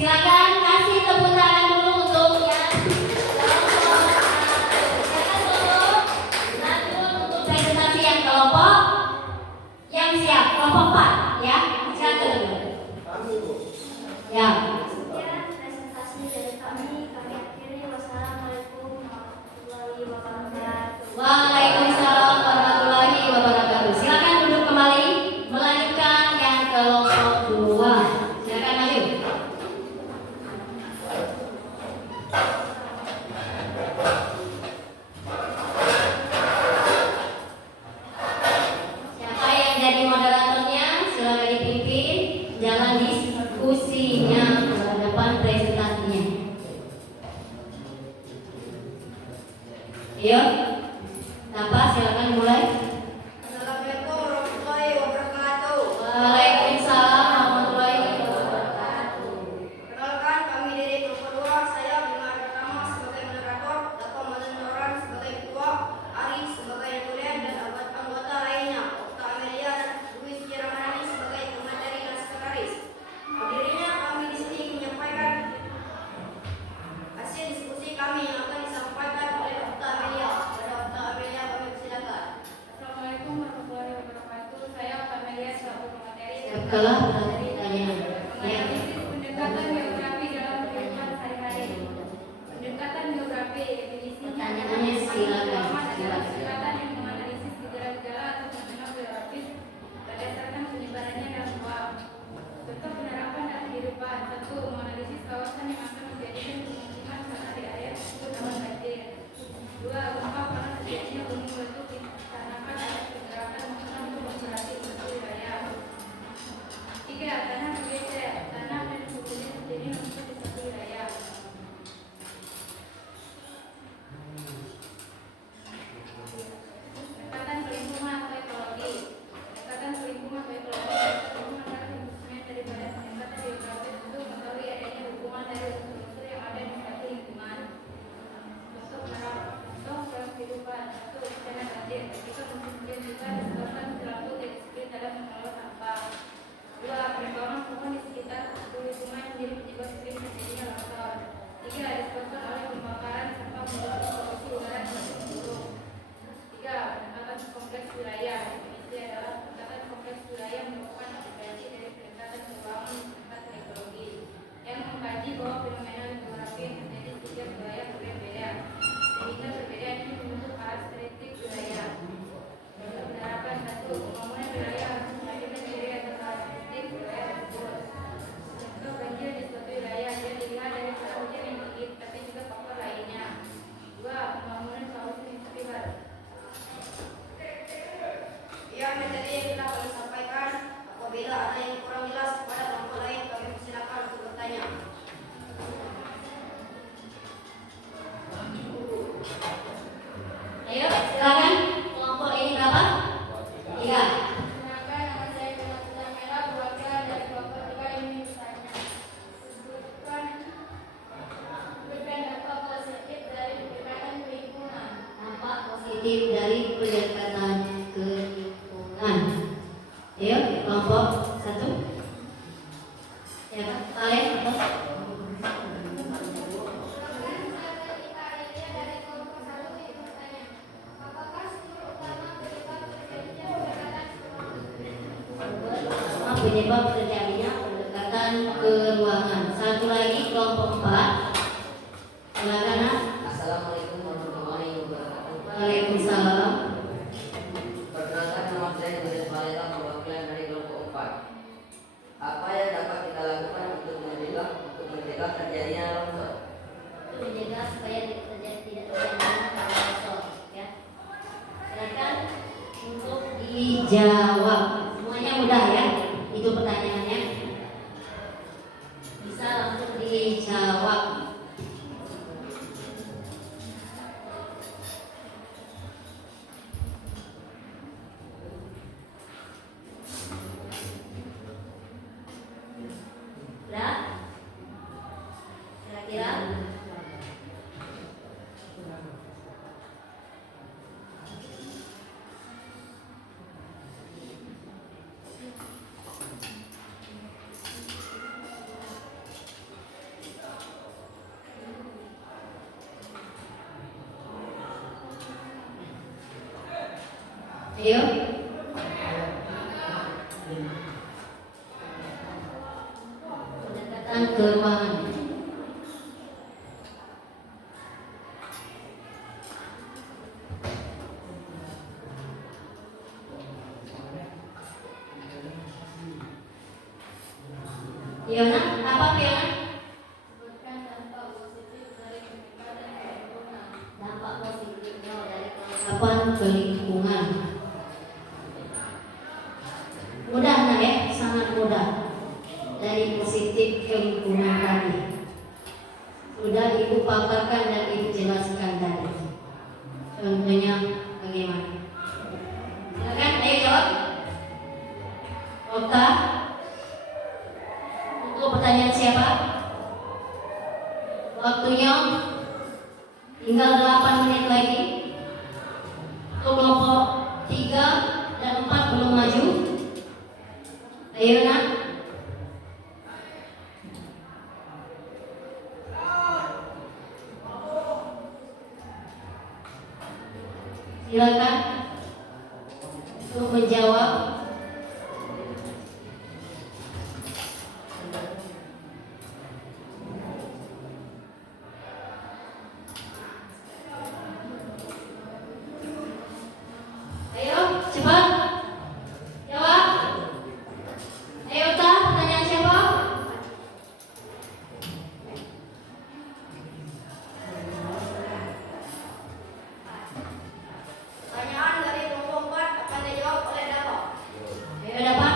Silakan kasih tepuk tangan dulu untuk yang silakan dulu lanjut untuk presentasi yang kelompok yang siap kelompok 4 ya. Silakan dulu. Kami Bu. Ya. Sekian presentasi dari kami akhiri. Wassalamualaikum warahmatullahi wabarakatuh. Waalaikumsalam warahmatullahi wabarakatuh. Silakan duduk kembali melanjutkan yang kelompok 2. Silakan maju. Siapa yang jadi moderatornya? Silakan dipimpin jalan diskusinya ke depan presentasinya. Ayo. Apa? Silakan mulai. Assalamualaikum warahmatullahi wabarakatuh. Waalaikumsalam warahmatullahi wabarakatuh. Perkenalkan, kami dari kelompok 2. Saya Bima Pratama sebagai moderator, Dato Mazan sebagai ketua, Ari sebagai tulen dan anggota lainnya, Okta Amelia dan Luis Kiramanani sebagai pemateri dan sekretaris. Berdirinya kami di sini menyampaikan hasil diskusi kami yang akan disampaikan oleh Okta Amelia. Pada Okta Amelia kami persilakan. Assalamualaikum warahmatullahi wabarakatuh. Saya Amelia selaku pemateri. Kalah bertanya. Ya. Menganalisis pendekatan geografi dalam kehidupan sehari-hari. Pendekatan geografi definisinya Pertanyaannya silakan. adalah pendekatan yang menganalisis gejala-gejala atau fenomena geografis berdasarkan penyebarannya dalam ruang. Contoh penerapan dalam kehidupan: 1. Menganalisis kawasan yang akan menjadikan pemukiman karena di area tersebut rawan banjir. 2. Gempa karena terjadinya gunung meletus dikarenakan ada pergerakan masalah untuk memperhati suatu wilayah. 3. Tanah bergeser, tanah dan suhunya terjadi langsung di suatu wilayah. Pendekatan pelingkungan atau ekologi. Pendekatan pelingkungan atau ekologi pelingkungan adalah instrumen daripada pendekatan geografis untuk mengetahui adanya hubungan dari unsur-unsur yang ada di suatu lingkungan. Contoh dalam kehidupan: 1. Bencana banjir. Ketika musim hujan juga disebabkan perilaku disiplin dalam mengelola sampah. 2. Penebangan pohon di sekitar lingkungan menjadi penyebab sering terjadinya longsor. 3. Disebabkan oleh pembakaran sampah menyebabkan polusi udara semakin buruk. 3. Pendekatan kompleks wilayah. Definisi adalah pendekatan kompleks wilayah merupakan aplikasi dari pendekatan keuangan pendekatan ekologi yang mengkaji bahwa fenomena geografi yang terjadi di setiap wilayah berbeda, sehingga perbedaan ini membentuk karakteristik wilayah. Untuk penerapan: 1. Pembangunan wilayah harus memperhatikan ciri atau karakteristik wilayah tersebut. Contoh banjir di suatu wilayah dia dilihat dari curah hujan yang tinggi, tapi juga faktor lainnya. 2. Pembangunan kawasan yang privat. Yang materi yang telah kami sampaikan, apabila ada yang kurang jelas kepada kelompok lain, kami persilakan untuk bertanya. Ayo, silakan. Kelompok ini berapa? 3. Perkenalkan, nama saya Bima Merah, keluarga dari kelompok 3 ini bertanya. Sebutkan dampak positif dari pendekatan lingkungan. Dampak positif dari pendekatan ke lingkungan. Ayo, kelompok 1. Ya, kalian atau penyebab terjadinya pendekatan ke ruangan. Satu lagi kelompok 4. Silakan. Nak. Assalamualaikum warahmatullahi wabarakatuh. Waalaikumsalam. Perkenalkan, nama saya Yunus Maleta, perwakilan dari kelompok 4. Apa yang dapat kita lakukan untuk mencegah terjadinya longsor? Untuk mencegah supaya tidak terjadinya longsor, ya. Silakan untuk dijawab. Semuanya mudah ya. Itu pertanyaannya. Bisa langsung dijawab. Udah? Kira-kira? Ayo. Pendekatan ke ruangan. Fiona, apa Fiona? Sebutkan dampak positif dari peningkatan lingkungan. Dampak positifnya dari kelengkapan ke lingkungan. Mudah nak ya, sangat mudah. Dari positif ke lingkungan tadi sudah ibu paparkan dan ibu jelaskan tadi. Contohnya bagaimana? Silakan, ayo jawab. Kota. Untuk pertanyaan siapa? Waktunya tinggal 8 menit lagi. Untuk kelompok 3 dan 4 belum maju. Ayo nak. Silakan untuk menjawab. Ayo, cepat. Jawab. Ayo, Ta, pertanyaan siapa? Pertanyaan dari kelompok 4 akan dijawab oleh Dato. Ayo, dapat.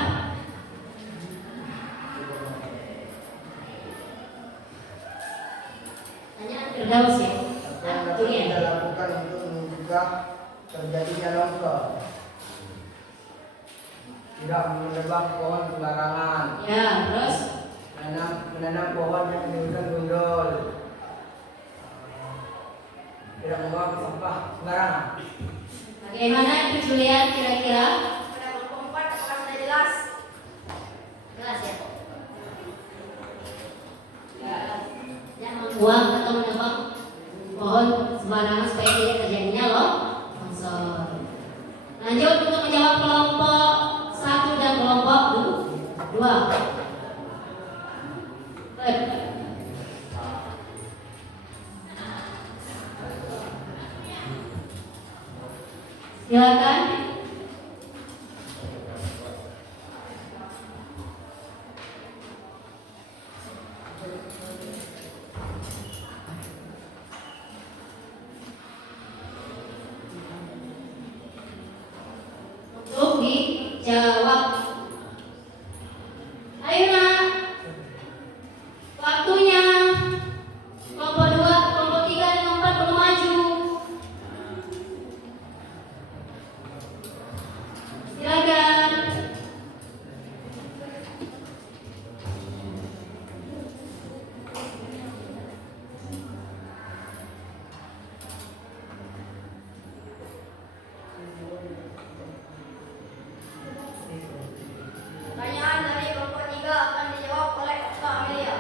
Pertanyaan Firdaus ya. Apa yang dapat Julian. kita lakukan untuk mencegah terjadinya longsor? Tidak menebang pohon sembarangan, Ya, terus menanam pohon yang menimbulkan gundul, tidak membuang sampah sembarangan. bagaimana itu Julian kira-kira? Pada kelompok 4 apakah sudah jelas? Jelas ya? Jangan membuang atau menebang pohon sembarangan supaya tidak terjadinya longsor. Lanjut untuk menjawab kelompok 1 dan kelompok 2. Silakan. Untuk dijawab. Ayo nak. Waktunya. Kelompok 2, kelompok 3 dan 4 belum maju. Silakan. Pertanyaan dari kelompok 3 akan dijawab oleh Okta Amelia.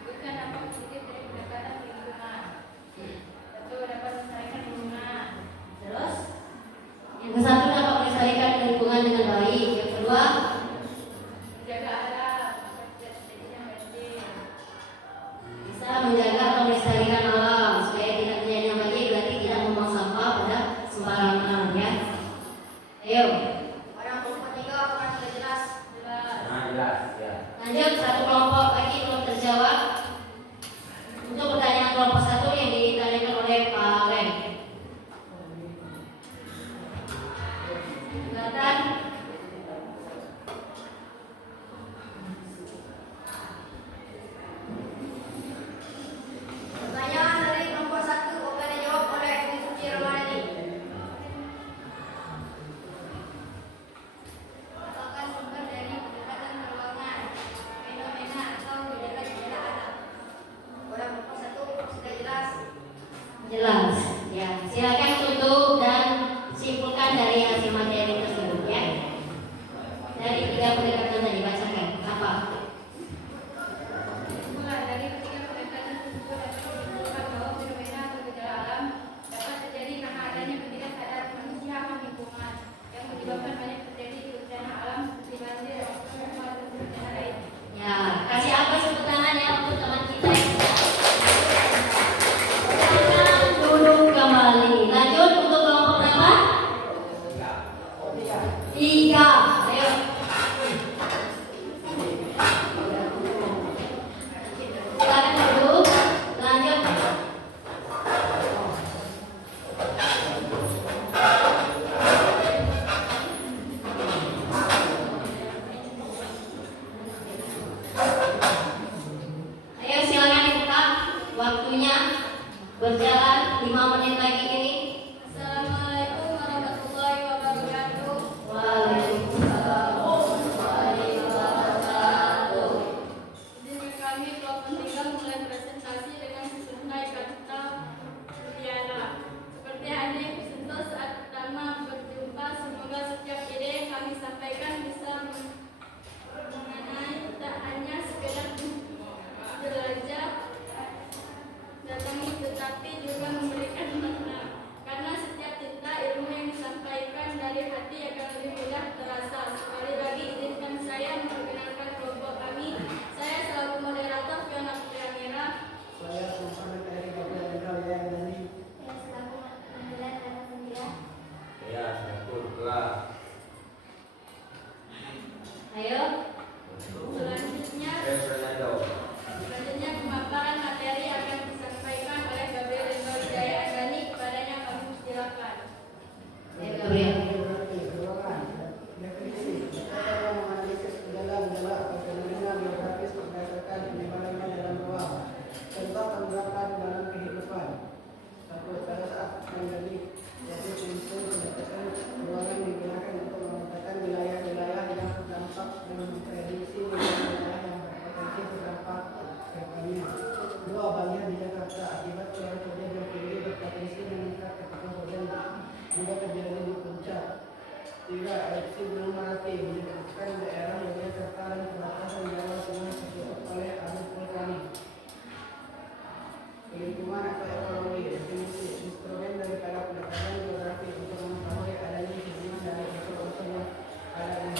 Sebutkan dampak positif dari pendekatan lingkungan. Satu, dapat melestarikan lingkungan. Terus yang ke satu dapat melestarikan lingkungan dengan baik. Yang kedua Menjaga alam, tidak terjadinya banjir. bisa menjaga atau melestarikan alam supaya tidak terjadi banjir, berarti tidak membuang sampah pada sembarangan ya. Ayo Pada kelompok 3 apakah sudah jelas? Jelas. lanjut, satu kelompok lagi belum terjawab. Untuk pertanyaan kelompok 1 yang ditanyakan oleh Pak Len. Silakan. Pertanyaan dari kelompok 1 akan dijawab oleh Ibu Suci Ramadhani. Apakah sumber dari pendekatan keuangan? Fenomena berjalan 5 menit lagi ini. Assalamualaikum warahmatullahi wabarakatuh. Waalaikumsalam warahmatullahi wabarakatuh. Izinkan kami kelompok 3 mulai presentasi dengan susunan kata mutiara. Seperti hadir sentuh saat pertama berjumpa, semoga setiap ide yang kami sampaikan bisa mengenai tak hanya sekedar belajar datangi, tetapi juga memberikan makna. Karena setiap cerita ilmu yang disampaikan dari hati akan lebih mudah terasa. Sekali lagi izinkan saya memperkenalkan kelompok kami. Saya selaku moderator Fiona Putri-Amira. Saya Muhammad Eri Gabriel Endal yang dari Saya selaku pemilihan anak sendiri. Ya, syukur kelas. Ayo. Selanjutnya Fernando. pemaparan materi akan disampaikan oleh Gabriel Endal Wijaya Andani. Kepadanya kami silakan. Ayo Gabriel. geografi, ruangan, definisi. Kita yang menganalisis gejala-gejala atau fenomena geografis berdasarkan penyebarannya dalam ruang. Contoh pergerakan dalam kehidupan. Satu, pada saat menjadi yaitu prinsip pendekatan ruangan digunakan untuk memetakan wilayah-wilayah yang terdampak dan memprediksi wilayah-wilayah yang berpotensi terdampak kedepannya. Dua, banjir di Jakarta akibat curah hujan yang tinggi berpotensi meningkat ketika hujan juga terjadi di puncak. Tiga, erupsi Gunung Merapi menyebabkan daerah Yogyakarta dan perbatasan Jawa Tengah tertutup oleh abu vulkanik. Lingkungan atau ekologi, definisi instrumen daripada pendekatan geografi untuk mengetahui adanya hubungan dari unsur-unsur yang ada di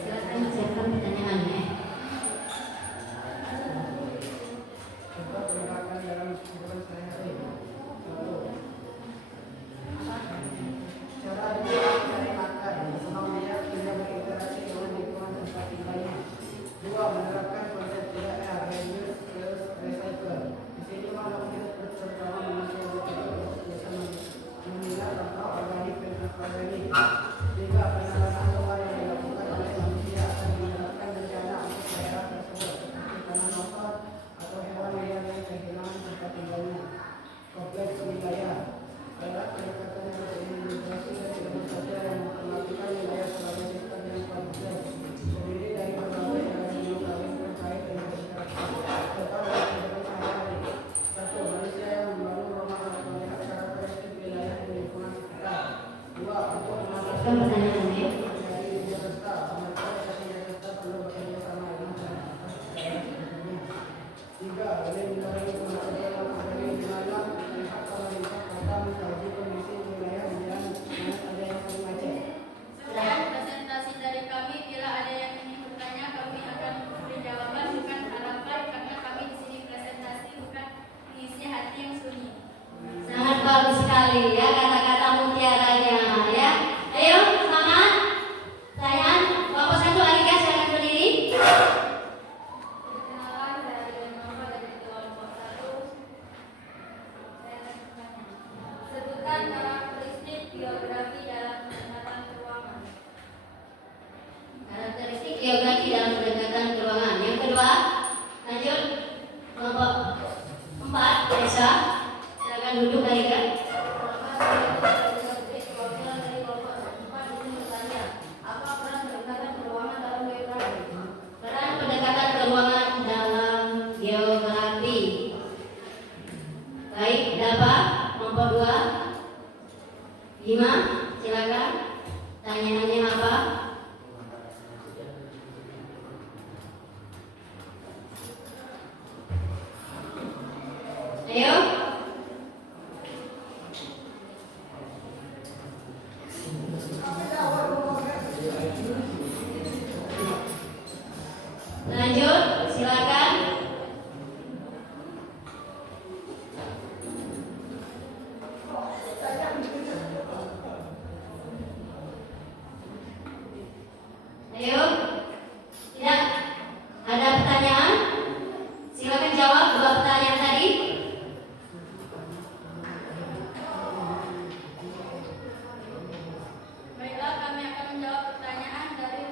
Silakan siapkan pertanyaannya. contoh penerapan dalam kehidupan sehari-hari. Satu, cara dia mencari makan, senang dia tidak berinteraksi dengan lingkungan tempat tinggalnya. Dua, menerapkan konsep 3R, reduce, reuse, recycle. Di sini makhluk hidup terutama manusia untuk bisa memilah sampah organik dan anorganik. Tiga, penanaman luar yang dilakukan oleh manusia akan menerapkan rencana untuk daerah tersebut seperti tanah longsor atau hewan liar yang kehilangan tempat tinggalnya. Kompleks wilayah, adalah pendekatan yang terintegrasi dan ilmu sosial yang memperlakukan wilayah sebagai sistem yang kompleks terdiri dari berbagai elemen lokal terkait dengan masyarakat. Contoh dalam kehidupan sehari-hari. Satu, manusia yang membangun rumah harus melihat karakteristik wilayah dan lingkungan sekitar. Dua, untuk mengatasi Siapkan pertanyaannya. terjadi di Jakarta, pemerintah di Jakarta perlu bekerja sama dengan masyarakat daerah sekitarnya. Tiga, mengurangi kemacetan yang terjadi di mana pihak pemerintah kota mengkaji kondisi wilayah di jalan mana saja yang paling macet. Sekian presentasi dari kami. Bila ada yang ingin bertanya, kami akan memberi jawaban, bukan harapan, karena kami di sini presentasi bukan mengisi hati yang sunyi. Sangat bagus sekali ya kata-kata mutiaranya ya. Ayo semangat. Sayang, Bapak satu Alika silakan berdiri. Perkenalan dari Bapak dari kelompok 1. Saya akan bertanya. Sebutkan karakteristik geografi dalam pendekatan keuangan. Karakteristik geografi dalam pendekatan keuangan. Yang kedua, lanjut kelompok 4 Desa. Silakan duduk Alika. Peran pendekatan keuangan dalam geografi. Baik, Dapa, kelompok 2. Bima, silakan. Tanyaannya apa? Ayo. Lanjut, silakan. Ayo. Tidak ada pertanyaan? Silakan jawab dua pertanyaan tadi. Baiklah, kami akan menjawab pertanyaan dari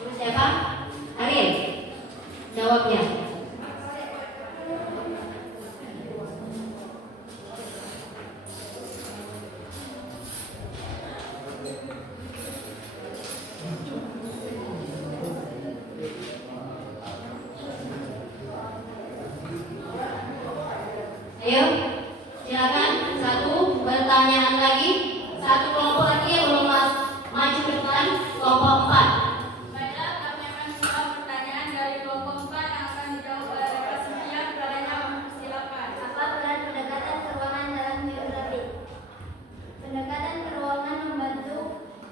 Guru siapa? Ariel. Jawabnya. Ayo, silakan. Satu pertanyaan lagi. Satu kelompok lagi yang belum maju ke depan. Kelompok 4. Baiklah, kami akan menjawab pertanyaan dari kelompok 4 yang akan dijawab oleh rekan Sofia. Padanya silakan. Apa peran pendekatan keuangan dalam geografi? Pendekatan keuangan membantu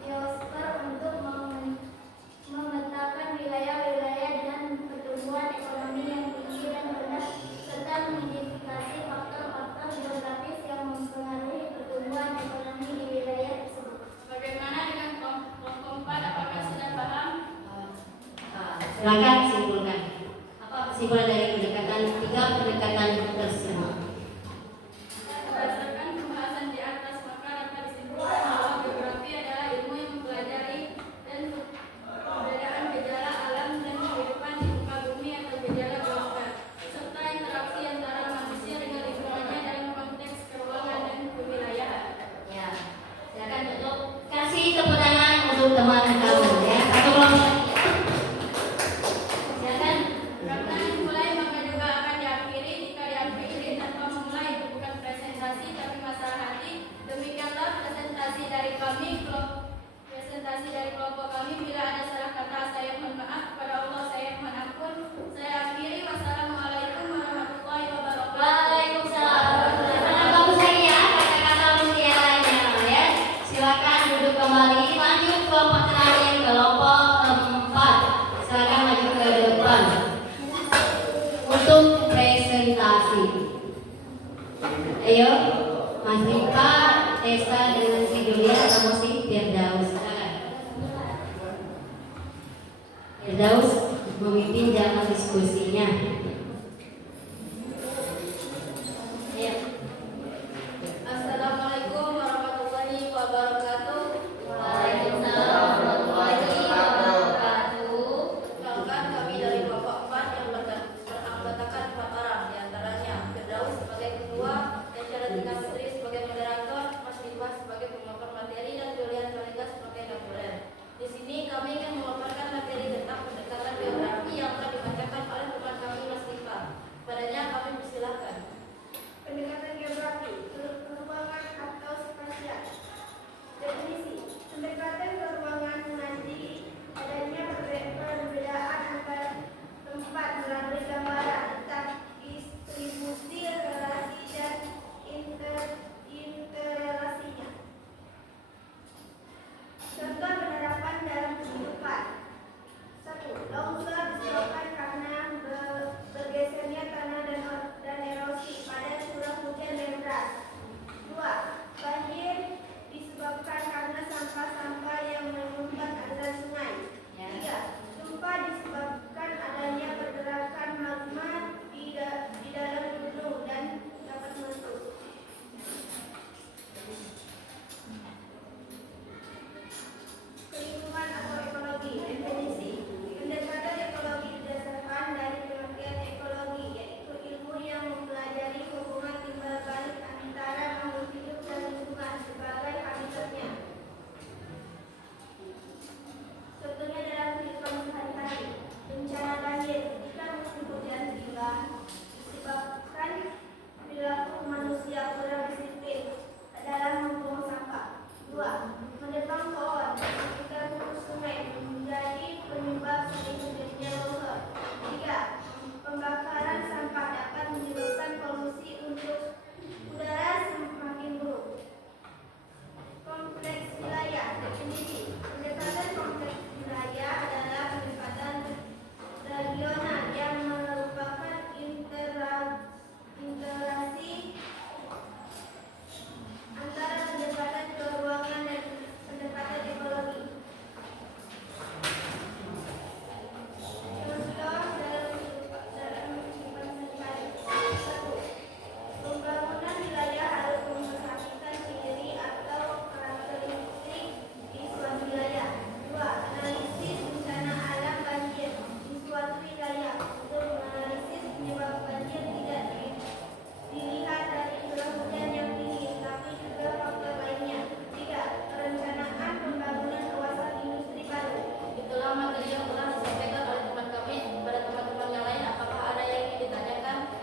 geosper untuk memetakan wilayah-wilayah dengan pertumbuhan ekonomi yang tinggi dan rendah serta mengidentifikasi faktor-faktor geografis yang mempengaruhi pertumbuhan ekonomi di wilayah tersebut. Bagaimana dengan kelompok 4? Apakah sudah paham? Silakan simpulkan. Apa kesimpulan dari tiga pendekatan tersebut? Berdasarkan pembahasan di atas, maka dapat disimpulkan bahwa geografi adalah ilmu yang mempelajari dan perbedaan gejala alam dan kehidupan di muka bumi atau gejala geosfer, serta interaksi antara manusia dengan lingkungannya dalam konteks keuangan dan kewilayahan. Ya, silakan tutup. Kasih tepuk tangan untuk teman kamu ya. Satu kelompok. Silakan. Karena dimulai maka juga akan diakhiri. Jika diakhiri tanpa memulai itu bukan presentasi tapi masalah hati. Demikianlah presentasi dari kelompok kami. Bila ada salah kata saya mohon maaf, kepada Allah saya mohon ampun. Saya akhiri. Wassalamualaikum warahmatullahi wabarakatuh. Waalaikumsalam. Karena kamu saya kata-kata manusia lainnya ya. Silakan duduk kembali. Lanjut kelompok terakhir, kelompok 4. Silakan maju ke depan untuk presentasi. Ayo, Mas Rika, Tessa dengan si Julia atau si Firdaus. Silakan. Firdaus memimpin jalankan diskusinya. Ayo. Assalamualaikum warahmatullahi wabarakatuh. Waalaikumsalam warahmatullahi wabarakatuh. Perkenalkan, kami dari kelompok 4 yang beranggotakan 4 orang, diantaranya Firdaus sebagai ketua, Tessa Tika Putri sebagai moderator, Mas Dimas sebagai pemaparan materi, dan Julian Solika sebagai narasumber. Di sini kami akan memaparkan materi tentang pendekatan geografi yang akan dibacakan oleh teman kami Mas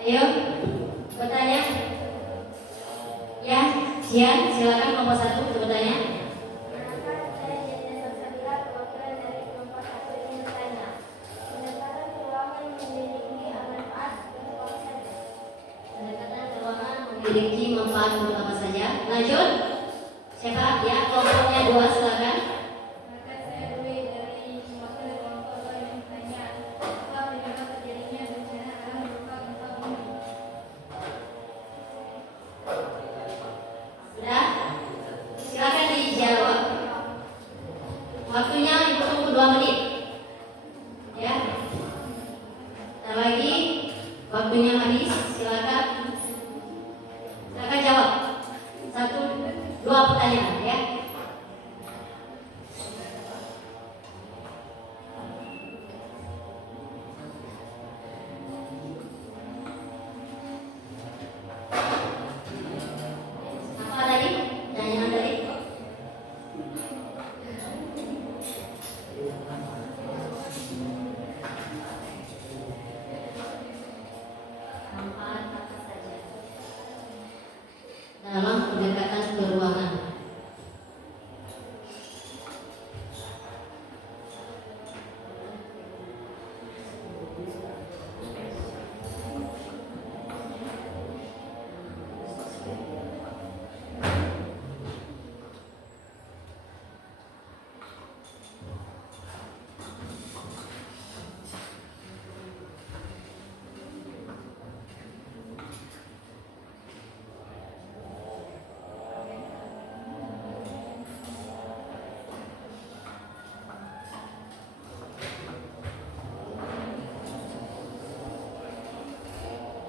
Ayo, bertanya. Ya, Jian, silakan kelompok 1 untuk bertanya. Perkenalkan, saya Jadinya Salsabila, perwakilan dari kelompok 1 ingin bertanya. Pendekatan keuangan memiliki manfaat untuk apa saja? Pendekatan keuangan memiliki manfaat untuk apa saja? Lanjut. Siapa? Ya, kelompoknya 2 silakan. Maka saya Dwi dari mewakili kelompok 2 yang bertanya, apa penyebab terjadinya bencana alam berupa gempa bumi? Sudah? Silakan dijawab. Waktunya Ibu tunggu 2 menit. Ya. Bentar lagi waktunya habis. Silakan. Silakan jawab. 1, 2 pertanyaan ya. Apa tadi? Pertanyaan tadi? Manfaat apa saja dalam pendekatan keuangan?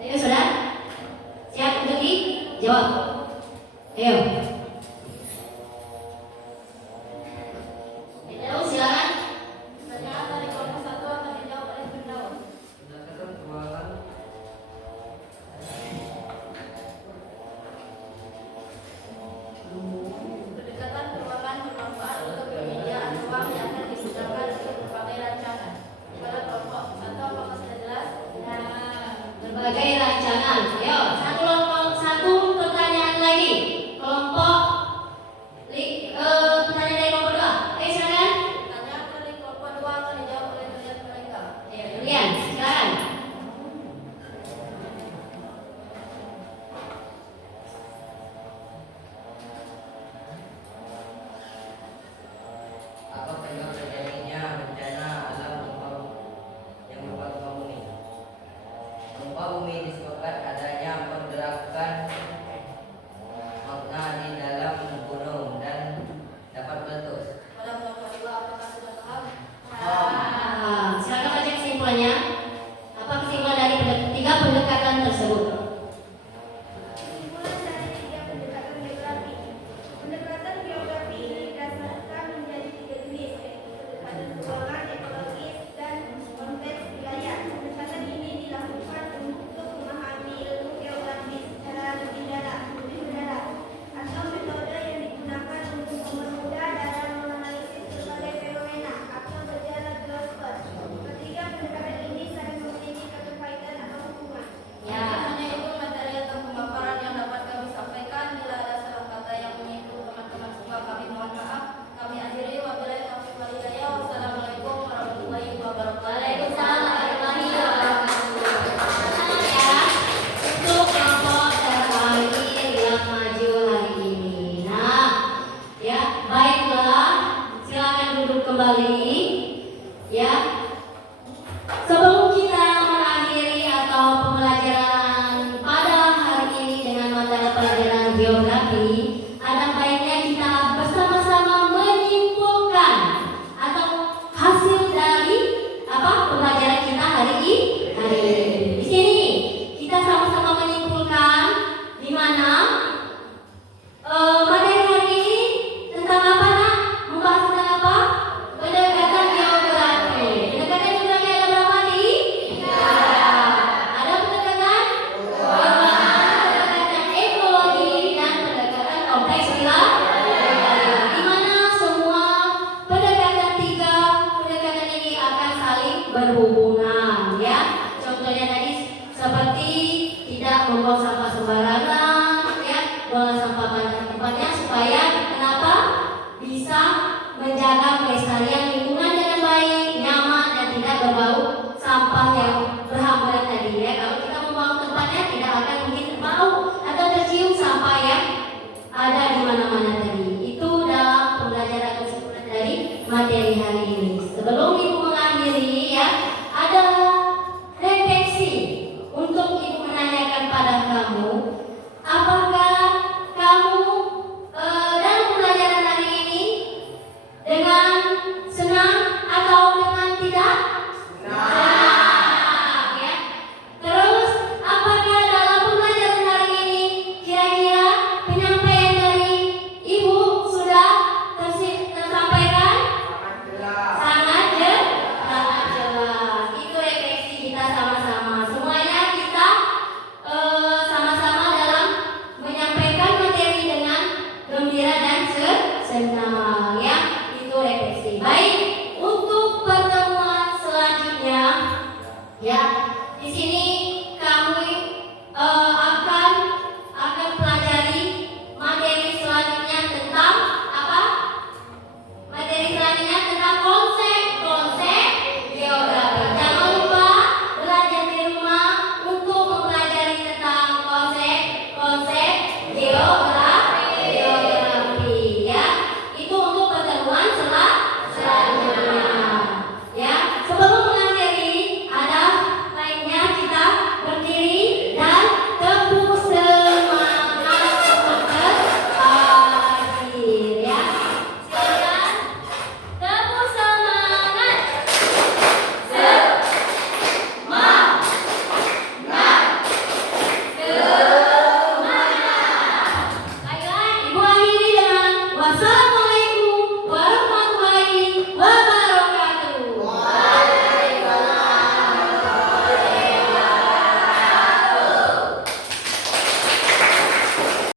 Ayo sudah? Siap untuk dijawab? Ayo. Ayo silakan. Pertanyaan dari kelompok 1 akan dijawab oleh Firdaus. Pendekatan keuangan Pendekatan keuangan bermanfaat untuk penyediaan uang yang akan digunakan untuk berbagai rancangan. Pada kelompok 1 apakah sudah jelas? Berbagai rancangan. Ayo, satu pertanyaan lagi. Kelompok pertanyaan dari kelompok 2. Ayo silakan. Pertanyaan dari kelompok 2 akan dijawab oleh mereka. Ayo, Julian, silakan. Apa penyebab terjadinya bencana alam yang berupa gempa bumi? Gempa bumi disebabkan adanya pergerakan magma di dalam gunung dan dapat meletus. Pada kelompok 2 apakah sudah paham? Silakan baca kesimpulannya. Apa kesimpulan dari 3 pendekatan tersebut? Kesimpulan dari 3 pendekatan geografi. Pendekatan geografi ini didasarkan menjadi 3 jenis, yaitu pendekatan keuangan, ekologis, dan konteks wilayah. Pendekatan ini dilakukan untuk memahami ilmu geografi secara lebih mendalam, atau metode yang digunakan untuk mempermudah dalam menganalisis berbagai fenomena atau gejala geosfer. Ketiga pendekatan ini saling memiliki keterkaitan atau hubungan. Ya. Hanya itu materi atau pemaparan yang dapat kami sampaikan. Bila ada salah kata yang menyinggung teman-teman semua, kami mohon maaf. Kami akhiri wabillahi taufiq wal hidayah. Wassalamualaikum warahmatullahi wabarakatuh. Waalaikumsalam warahmatullahi wabarakatuh. Ya, untuk kelompok terpilih yang maju hari ini. Nah, ya baiklah, silakan duduk kembali. Ya, sebelum kita mengakhiri atau pembelajaran pada hari ini dengan mata pelajaran geografi, ada baiknya kita bersama-sama menyimpulkan atau hasil dari pembelajaran kita hari ini. Di sini kita sama-sama menyimpulkan di mana materi hari ini tentang apa nak? Membahas tentang apa? Pendekatan geografi. Pendekatan geografi ada berapa nih? 3. Ada pendekatan pendekatan ekologi dan pendekatan kompleks wilayah. Di mana semua pendekatan 3 pendekatan ini akan saling berhubungan ya. Contohnya tadi seperti membuang sampah sembarangan, ya, buang sampah pada tempatnya supaya kenapa bisa menjaga kelestarian lingkungan dengan baik, nyaman dan tidak berbau sampah yang berhamburan tadi ya. Kalau kita membuang tempatnya tidak akan mungkin bau atau tercium sampah yang ada di mana-mana tadi. Itu dalam pembelajaran kesimpulan dari materi hari ini. Sebelum Ibu mengakhiri ya, ada refleksi untuk Ibu menanyakan pada kamu, apakah kamu dalam pembelajaran hari ini dengan senang atau dengan tidak? Senang, ya. Terus apakah dalam pembelajaran hari ini kira-kira penyampaian dari Ibu sudah tersampaikan? Sangat jelas. Sangat jelas. Itu refleksi kita sama-sama. Semuanya kita sama-sama dalam menyampaikan materi dengan gembira dan senang ya. Itu refleksi. Baik, untuk pertemuan selanjutnya ya